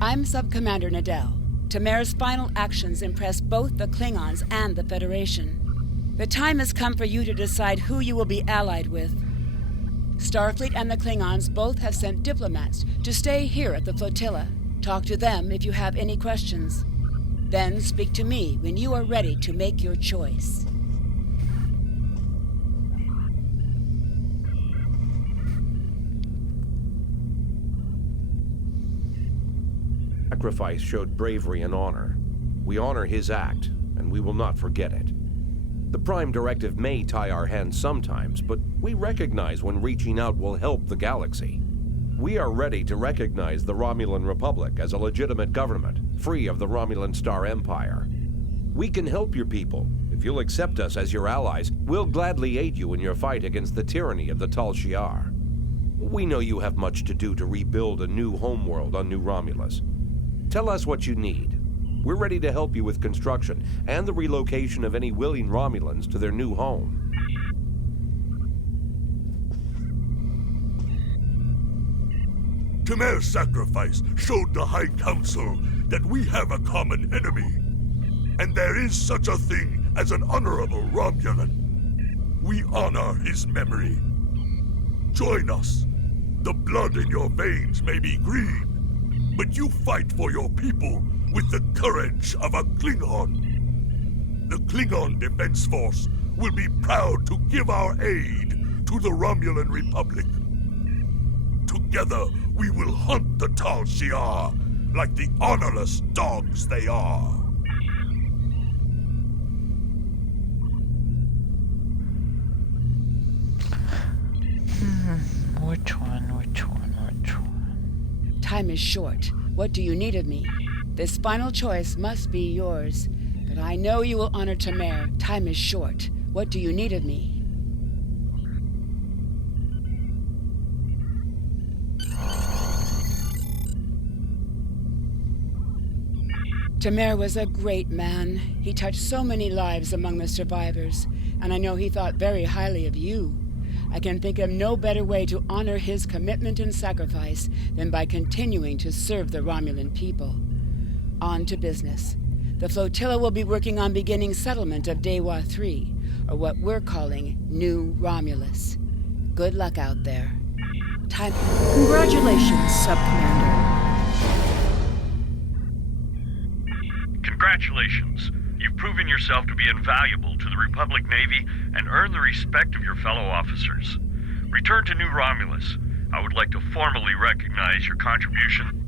I'm Sub-Commander Nadell. Tamer's final actions impressed both the Klingons and the Federation. The time has come for you to decide who you will be allied with. Starfleet and the Klingons both have sent diplomats to stay here at the flotilla. Talk to them if you have any questions. Then speak to me when you are ready to make your choice. Sacrifice showed bravery and honor. We honor his act, and we will not forget it. The Prime Directive may tie our hands sometimes, but we recognize when reaching out will help the galaxy. We are ready to recognize the Romulan Republic as a legitimate government, free of the Romulan Star Empire. We can help your people. If you'll accept us as your allies, we'll gladly aid you in your fight against the tyranny of the Tal Shiar. We know you have much to do to rebuild a new homeworld on New Romulus. Tell us what you need. We're ready to help you with construction and the relocation of any willing Romulans to their new home. Tamer's sacrifice showed the High Council that we have a common enemy. And there is such a thing as an honorable Romulan. We honor his memory. Join us. The blood in your veins may be green, but you fight for your people with the courage of a Klingon. The Klingon Defense Force will be proud to give our aid to the Romulan Republic. Together, we will hunt the Tal Shiar like the honorless dogs they are. Which one? Time is short. What do you need of me? This final choice must be yours. But I know you will honor Tamer. Time is short. What do you need of me? Tamer was a great man. He touched so many lives among the survivors, and I know he thought very highly of you. I can think of no better way to honor his commitment and sacrifice than by continuing to serve the Romulan people. On to business. The flotilla will be working on beginning settlement of Dewa 3, or what we're calling New Romulus. Good luck out there. Time. Congratulations, Sub-Commander. Congratulations. You've proven yourself to be invaluable to the Republic Navy and earned the respect of your fellow officers. Return to New Romulus. I would like to formally recognize your contribution.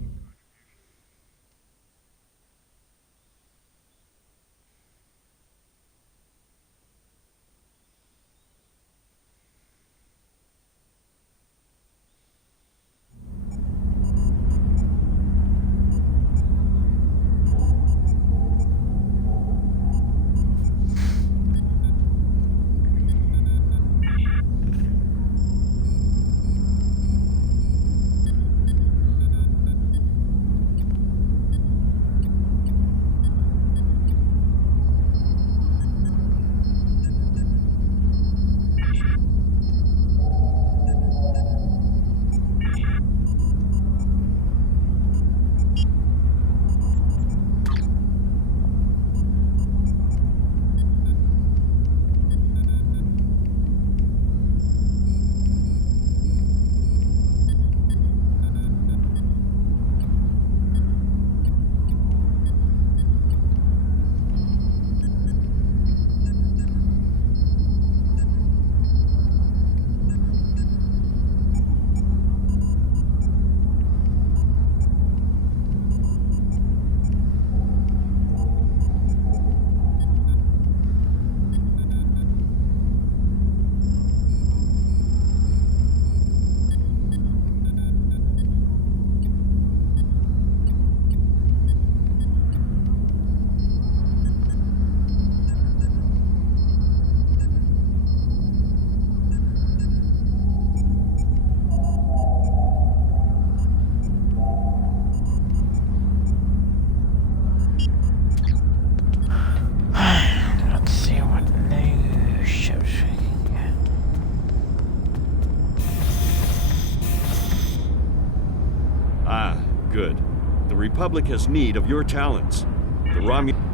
Republic has need of your talents. The Romulans...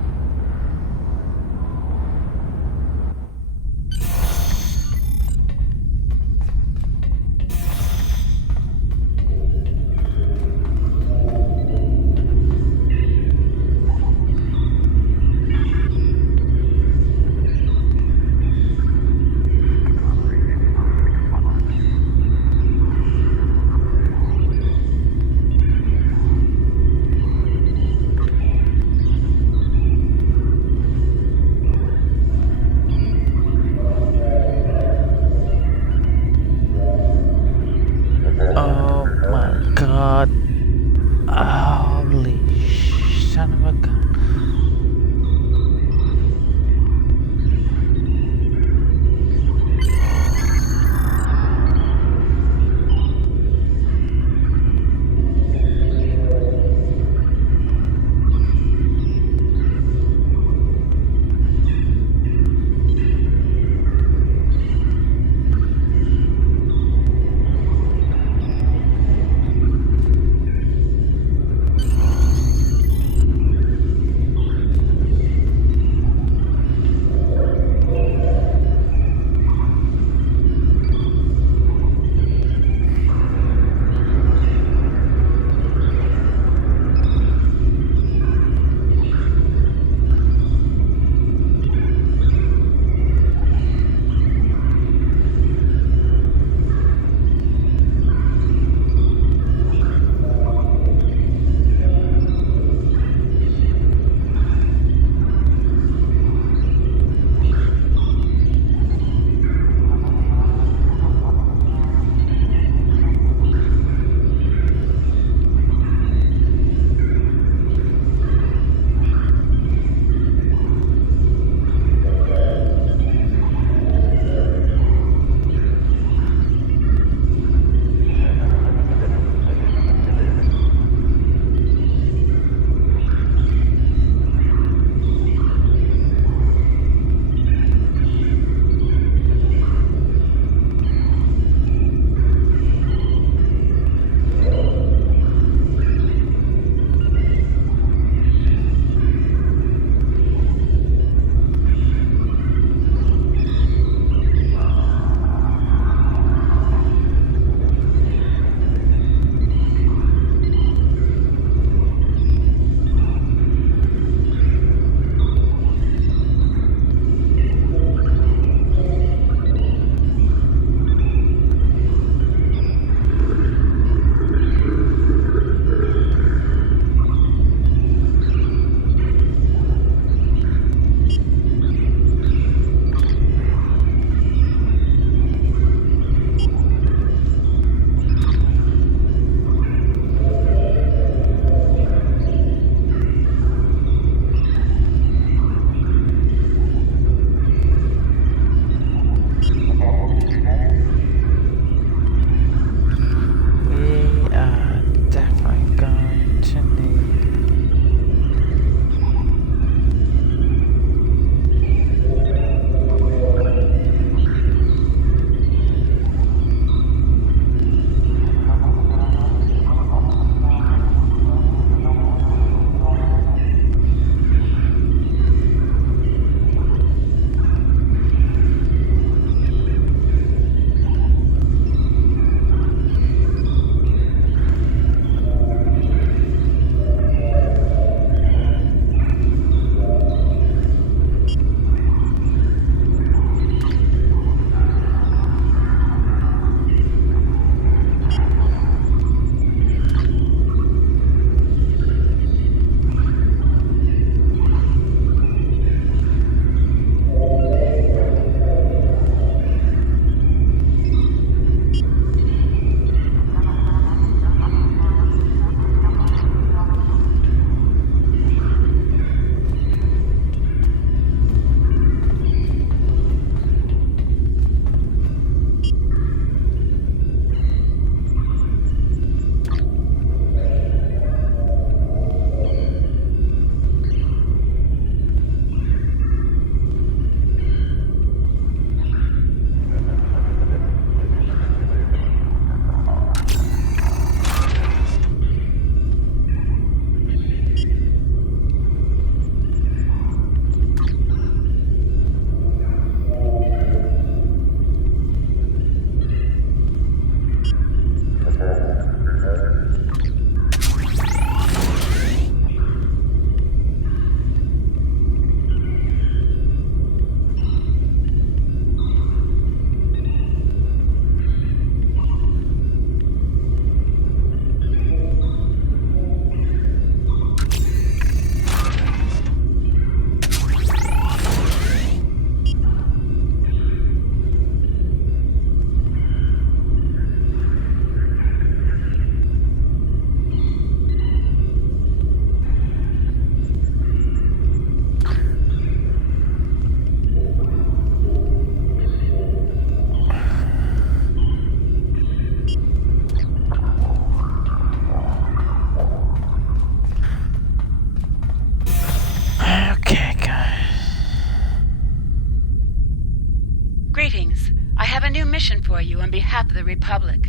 Greetings. I have a new mission for you on behalf of the Republic.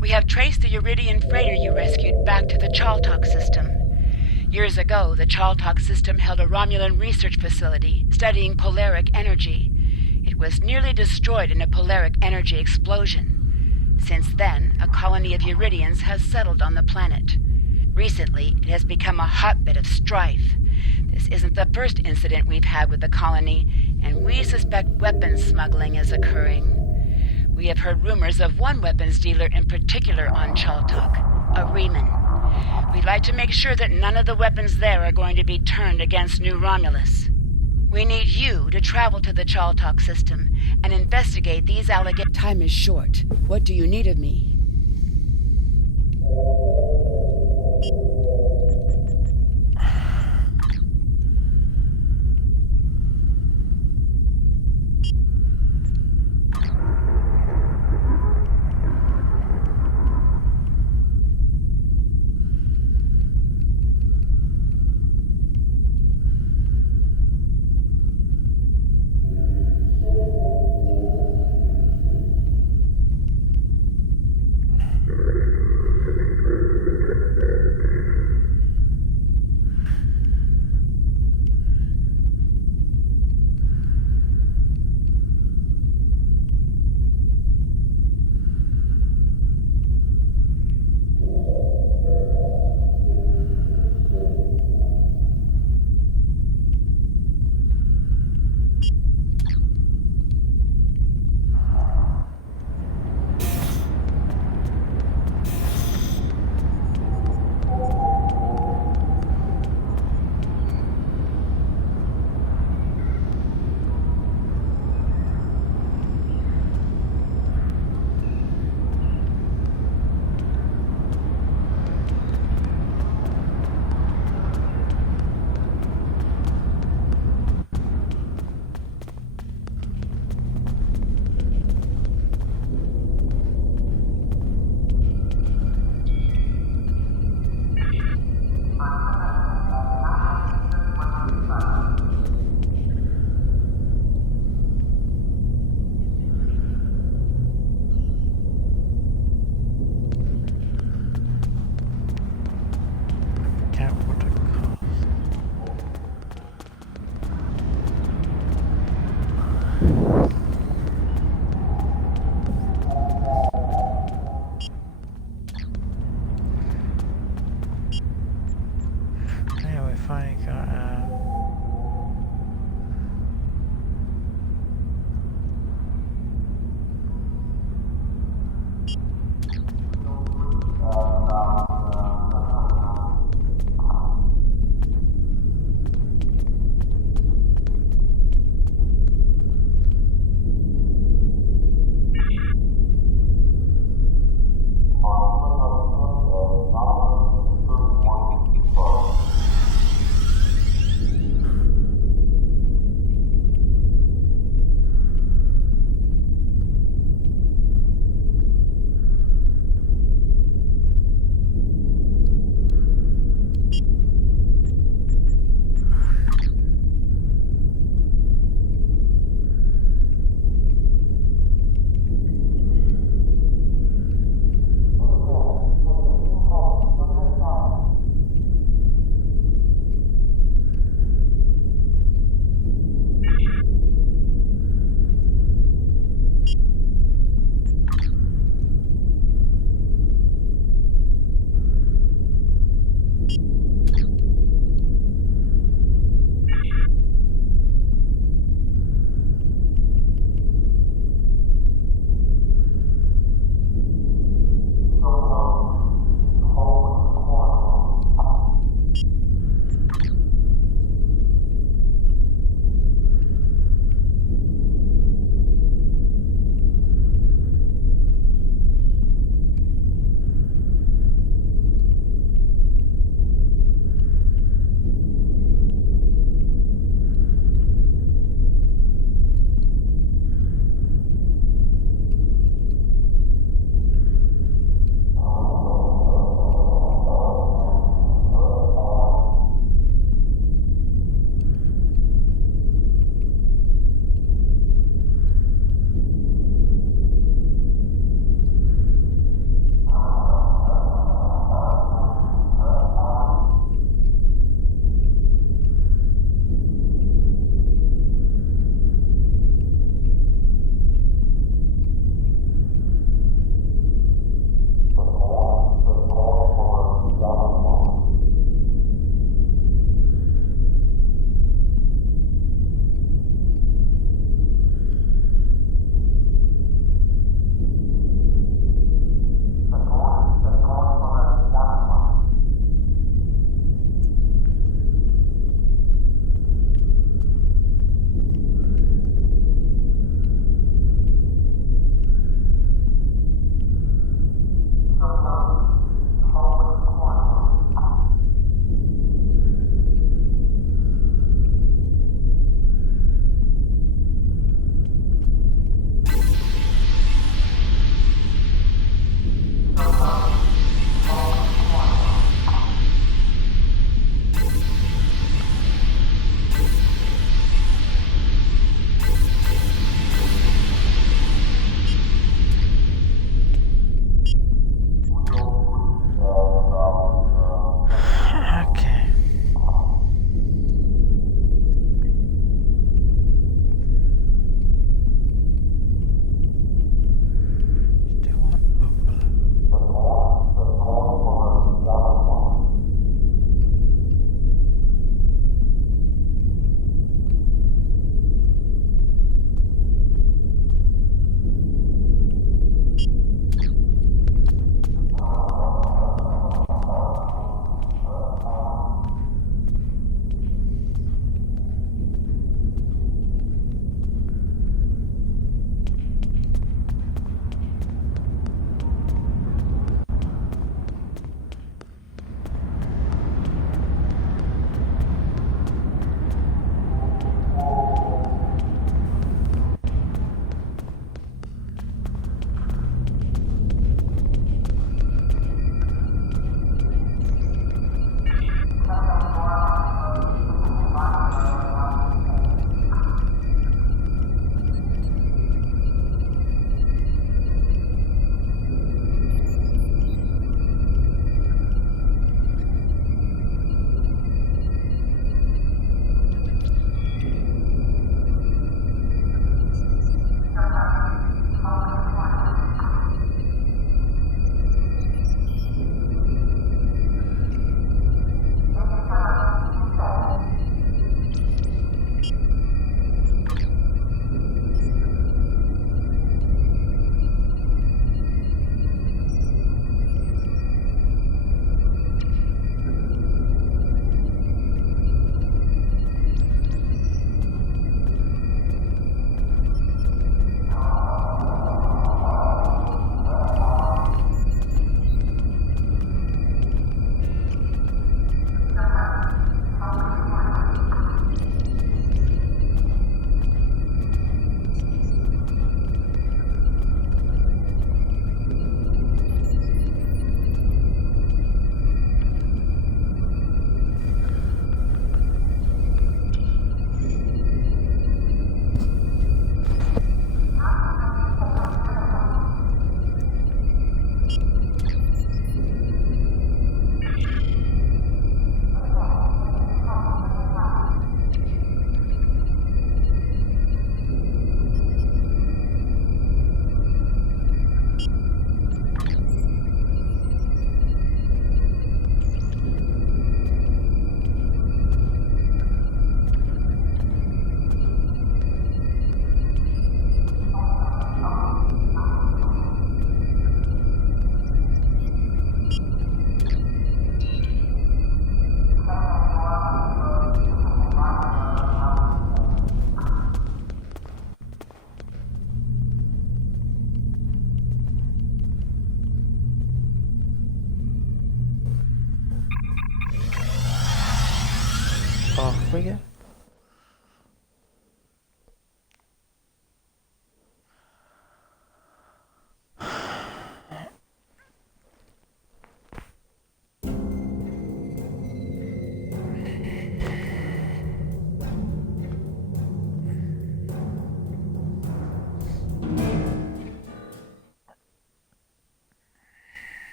We have traced the Uridian freighter you rescued back to the Chaltok system. Years ago, the Chaltok system held a Romulan research facility studying polaric energy. It was nearly destroyed in a polaric energy explosion. Since then, a colony of Uridians has settled on the planet. Recently, it has become a hotbed of strife. This isn't the first incident we've had with the colony, and we suspect weapons smuggling is occurring. We have heard rumors of one weapons dealer in particular on Chaltok, a Riemann. We'd like to make sure that none of the weapons there are going to be turned against New Romulus. We need you to travel to the Chaltok system and investigate these allegations. Time is short. What do you need of me?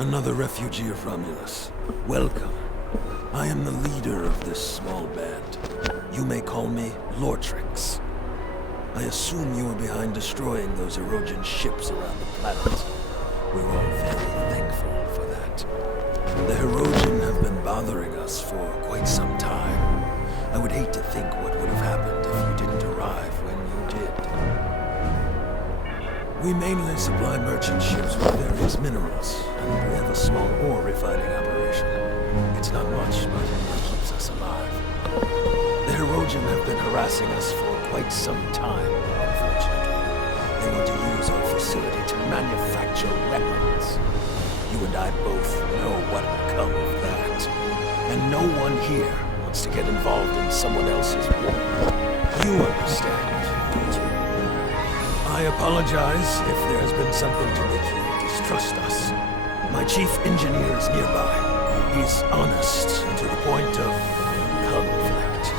Another refugee of Romulus. Welcome. I am the leader of this small band. You may call me Lortrix. I assume you are behind destroying those Erogen ships around the planet. We're all very thankful for that. The Erogen have been bothering us for quite some time. I would hate to think what would have happened if you didn't arrive when you did. We mainly supply merchant ships with various minerals, and we have a small ore refining operation. It's not much, but it keeps us alive. The Erogen have been harassing us for quite some time, unfortunately. They want to use our facility to manufacture weapons. You and I both know what will come of that. And no one here wants to get involved in someone else's war. You understand, don't you? I apologize if there has been something to make you distrust us. My chief engineer is nearby. He's honest to the point of conflict.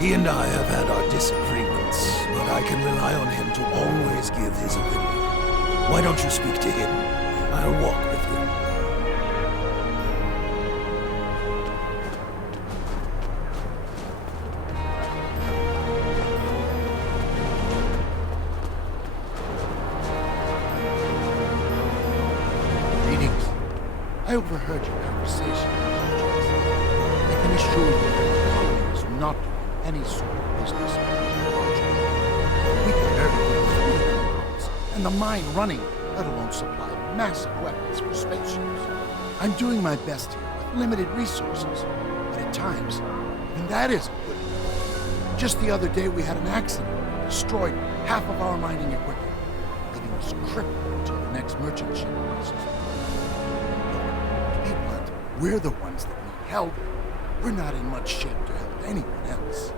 He and I have had our disagreements, but I can rely on him to always give his opinion. Why don't you speak to him? I'll walk with you. I overheard your conversation. I can assure you that the colony is not doing any sort of business with the project. We can barely get through the grounds, and the mine running, let alone supply massive weapons for spaceships. I'm doing my best here with limited resources, but at times, even that isn't good enough. Just the other day we had an accident that destroyed half of our mining equipment, leaving us crippled until the next merchant ship passes. We're the ones that need help. We're not in much shape to help anyone else.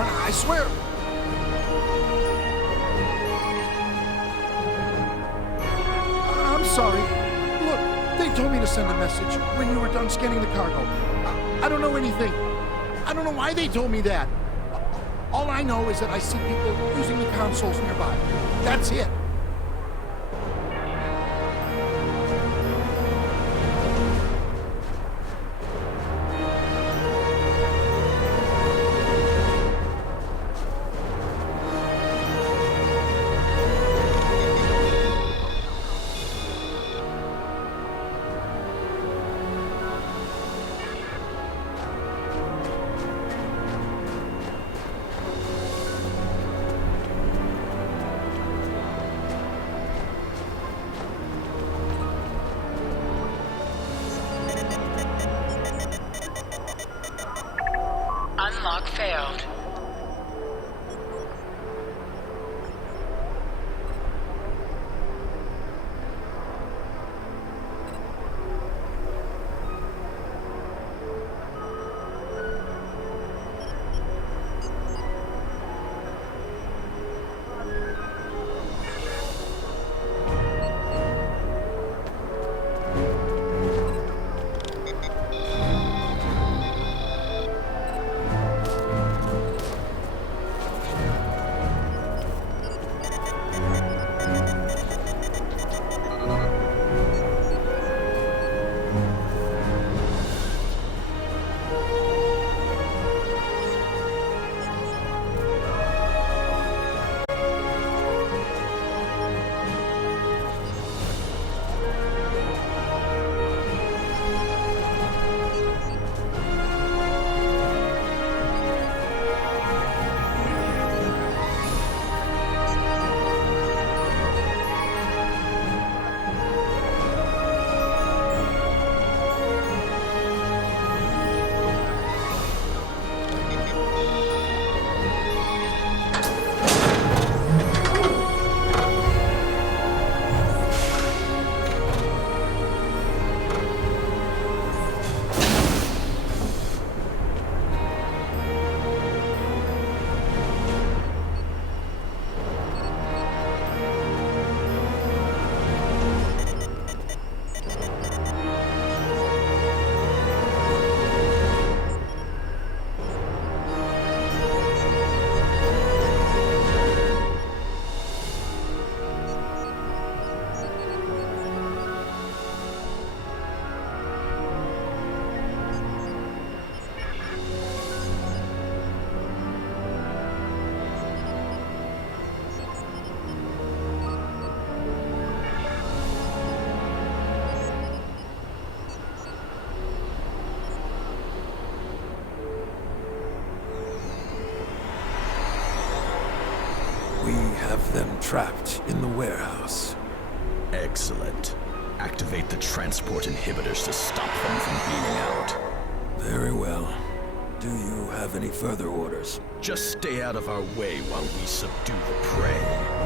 I swear. I'm sorry. Look, they told me to send a message when you were done scanning the cargo. I don't know anything. I don't know why they told me that. All I know is that I see people using the consoles nearby. That's it. trapped in the warehouse. Excellent. Activate the transport inhibitors to stop them from beaming out. Very well. Do you have any further orders? Just stay out of our way while we subdue the prey.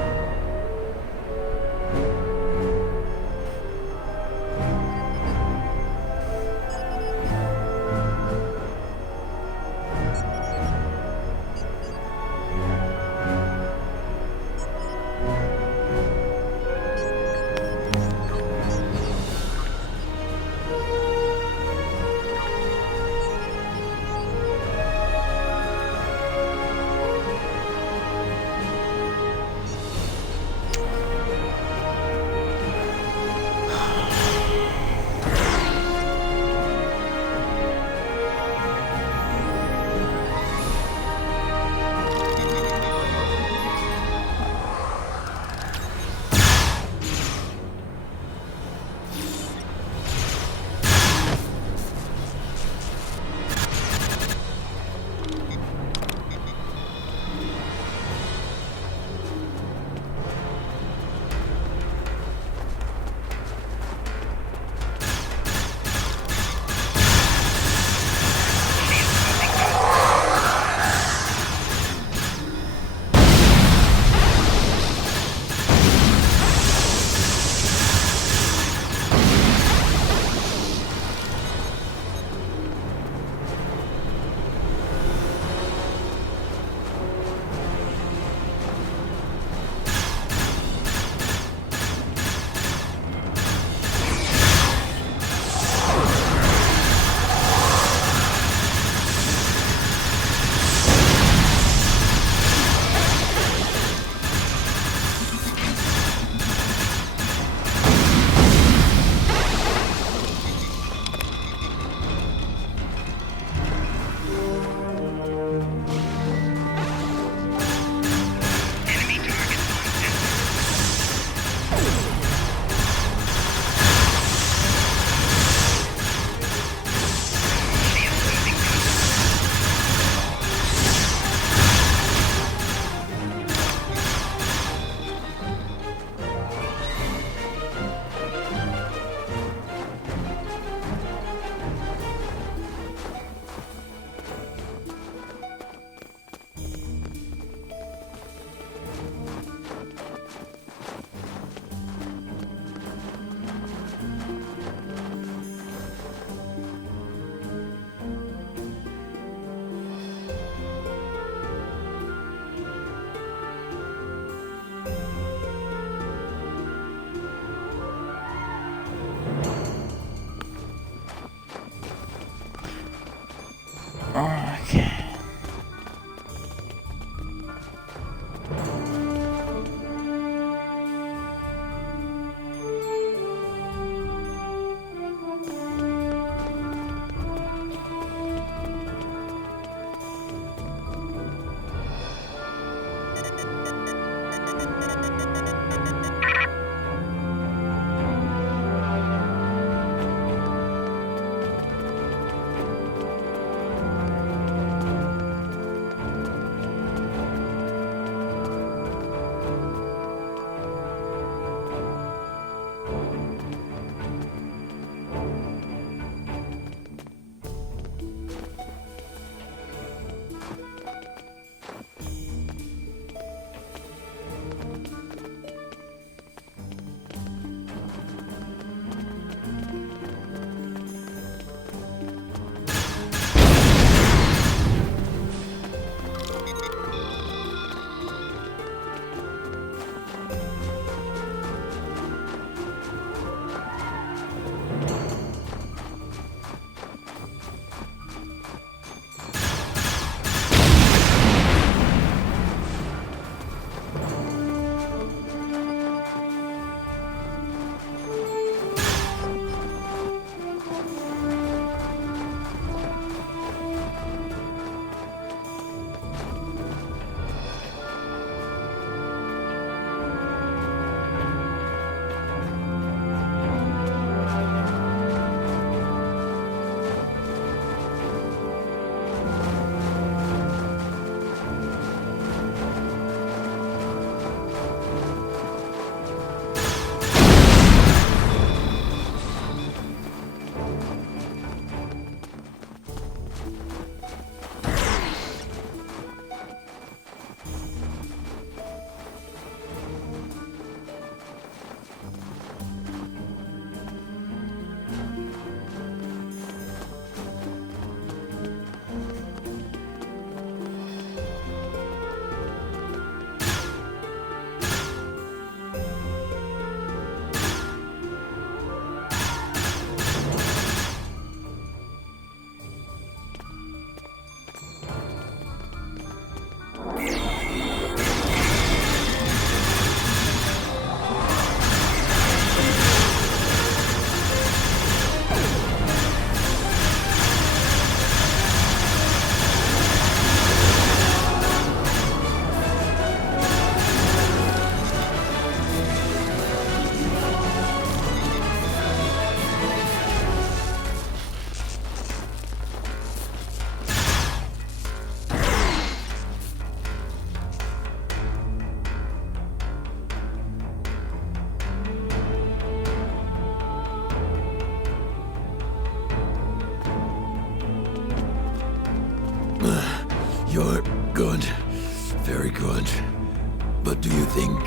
Do you think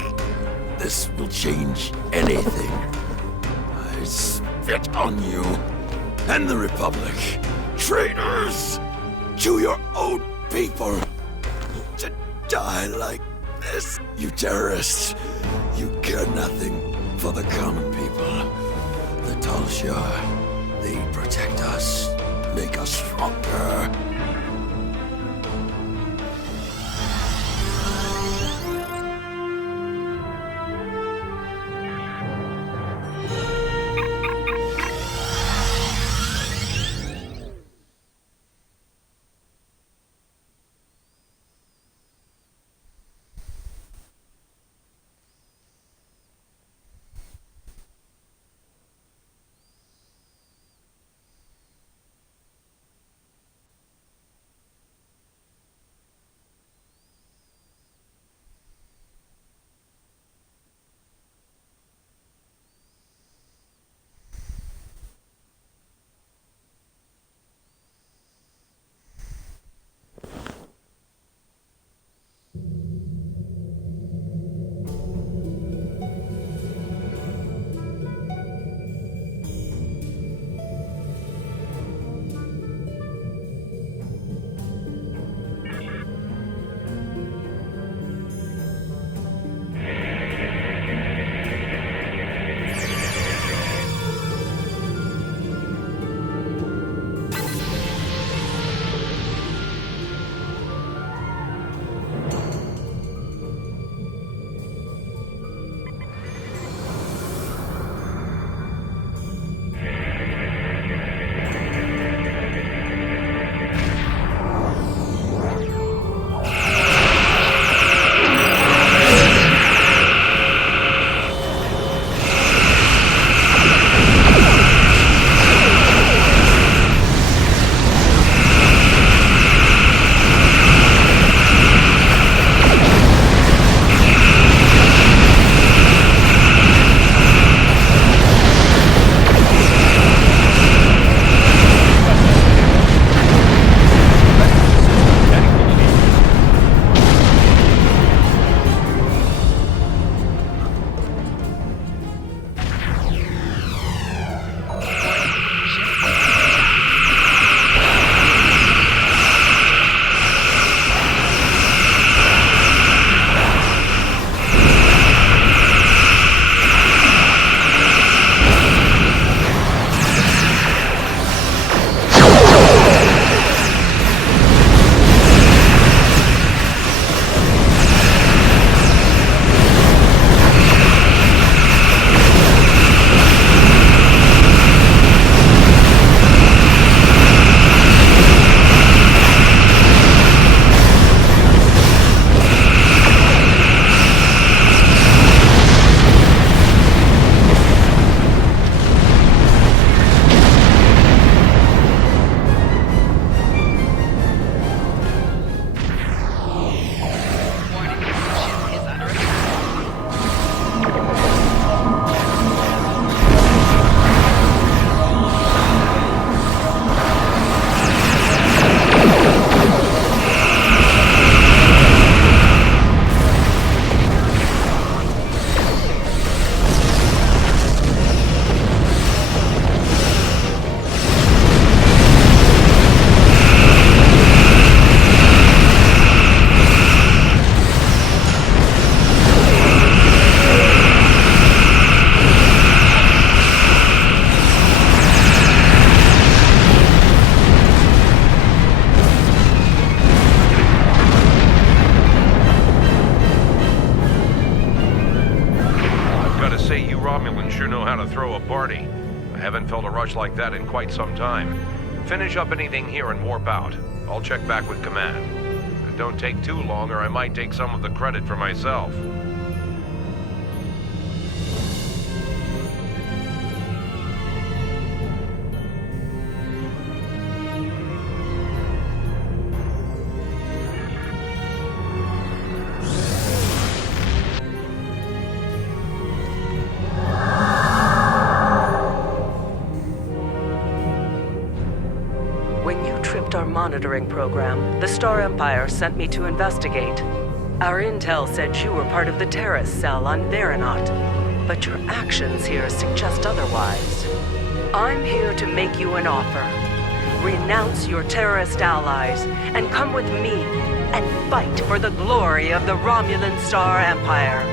this will change anything? I spit on you and the Republic. Traitors to your own people. To die like this. You terrorists. You care nothing for the common people. The Talshar, they protect us, make us stronger. Haven't felt a rush like that in quite some time. Finish up anything here and warp out. I'll check back with command. Don't take too long or I might take some of the credit for myself. When you tripped our monitoring program, the Star Empire sent me to investigate. Our intel said you were part of the terrorist cell on Veronot, but your actions here suggest otherwise. I'm here to make you an offer. Renounce your terrorist allies and come with me and fight for the glory of the Romulan Star Empire.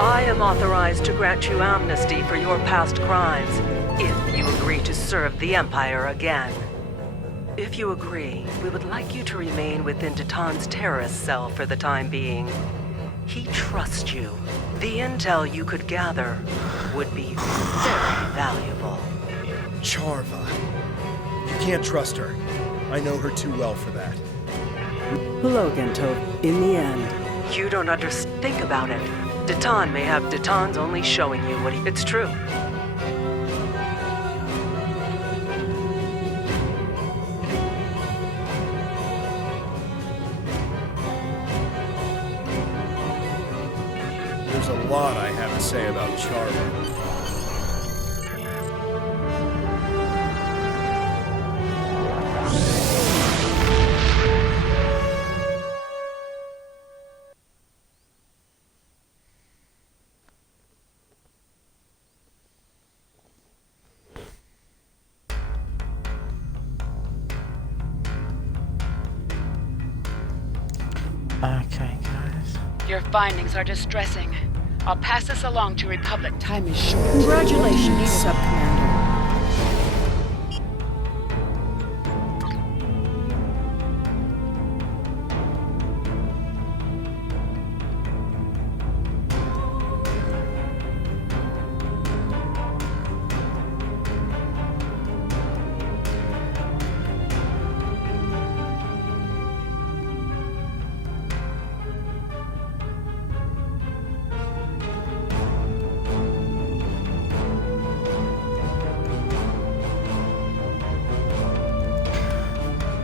I am authorized to grant you amnesty for your past crimes if you agree to serve the Empire again. If you agree, we would like you to remain within Titan's terrorist cell for the time being. He trusts you. The intel you could gather would be very valuable. Charva. You can't trust her. I know her too well for that. Logan, in the end. You don't understand. Think about it. Titan may have Titan's only showing you what It's true. There's a lot I have to say about Charva. Okay, guys. Your findings are distressing. I'll pass this along to Republic. Time is short. Congratulations, Sub-Commander.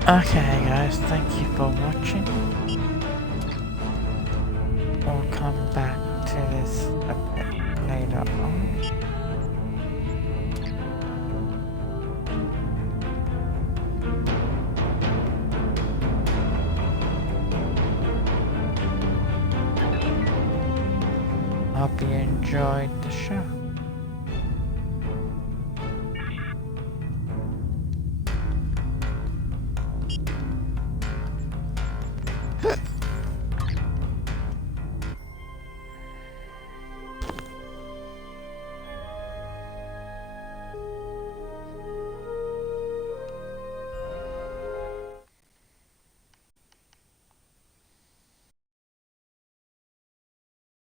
Okay guys, thank you for watching. We'll come back to this a bit later on. Hope you enjoyed the show.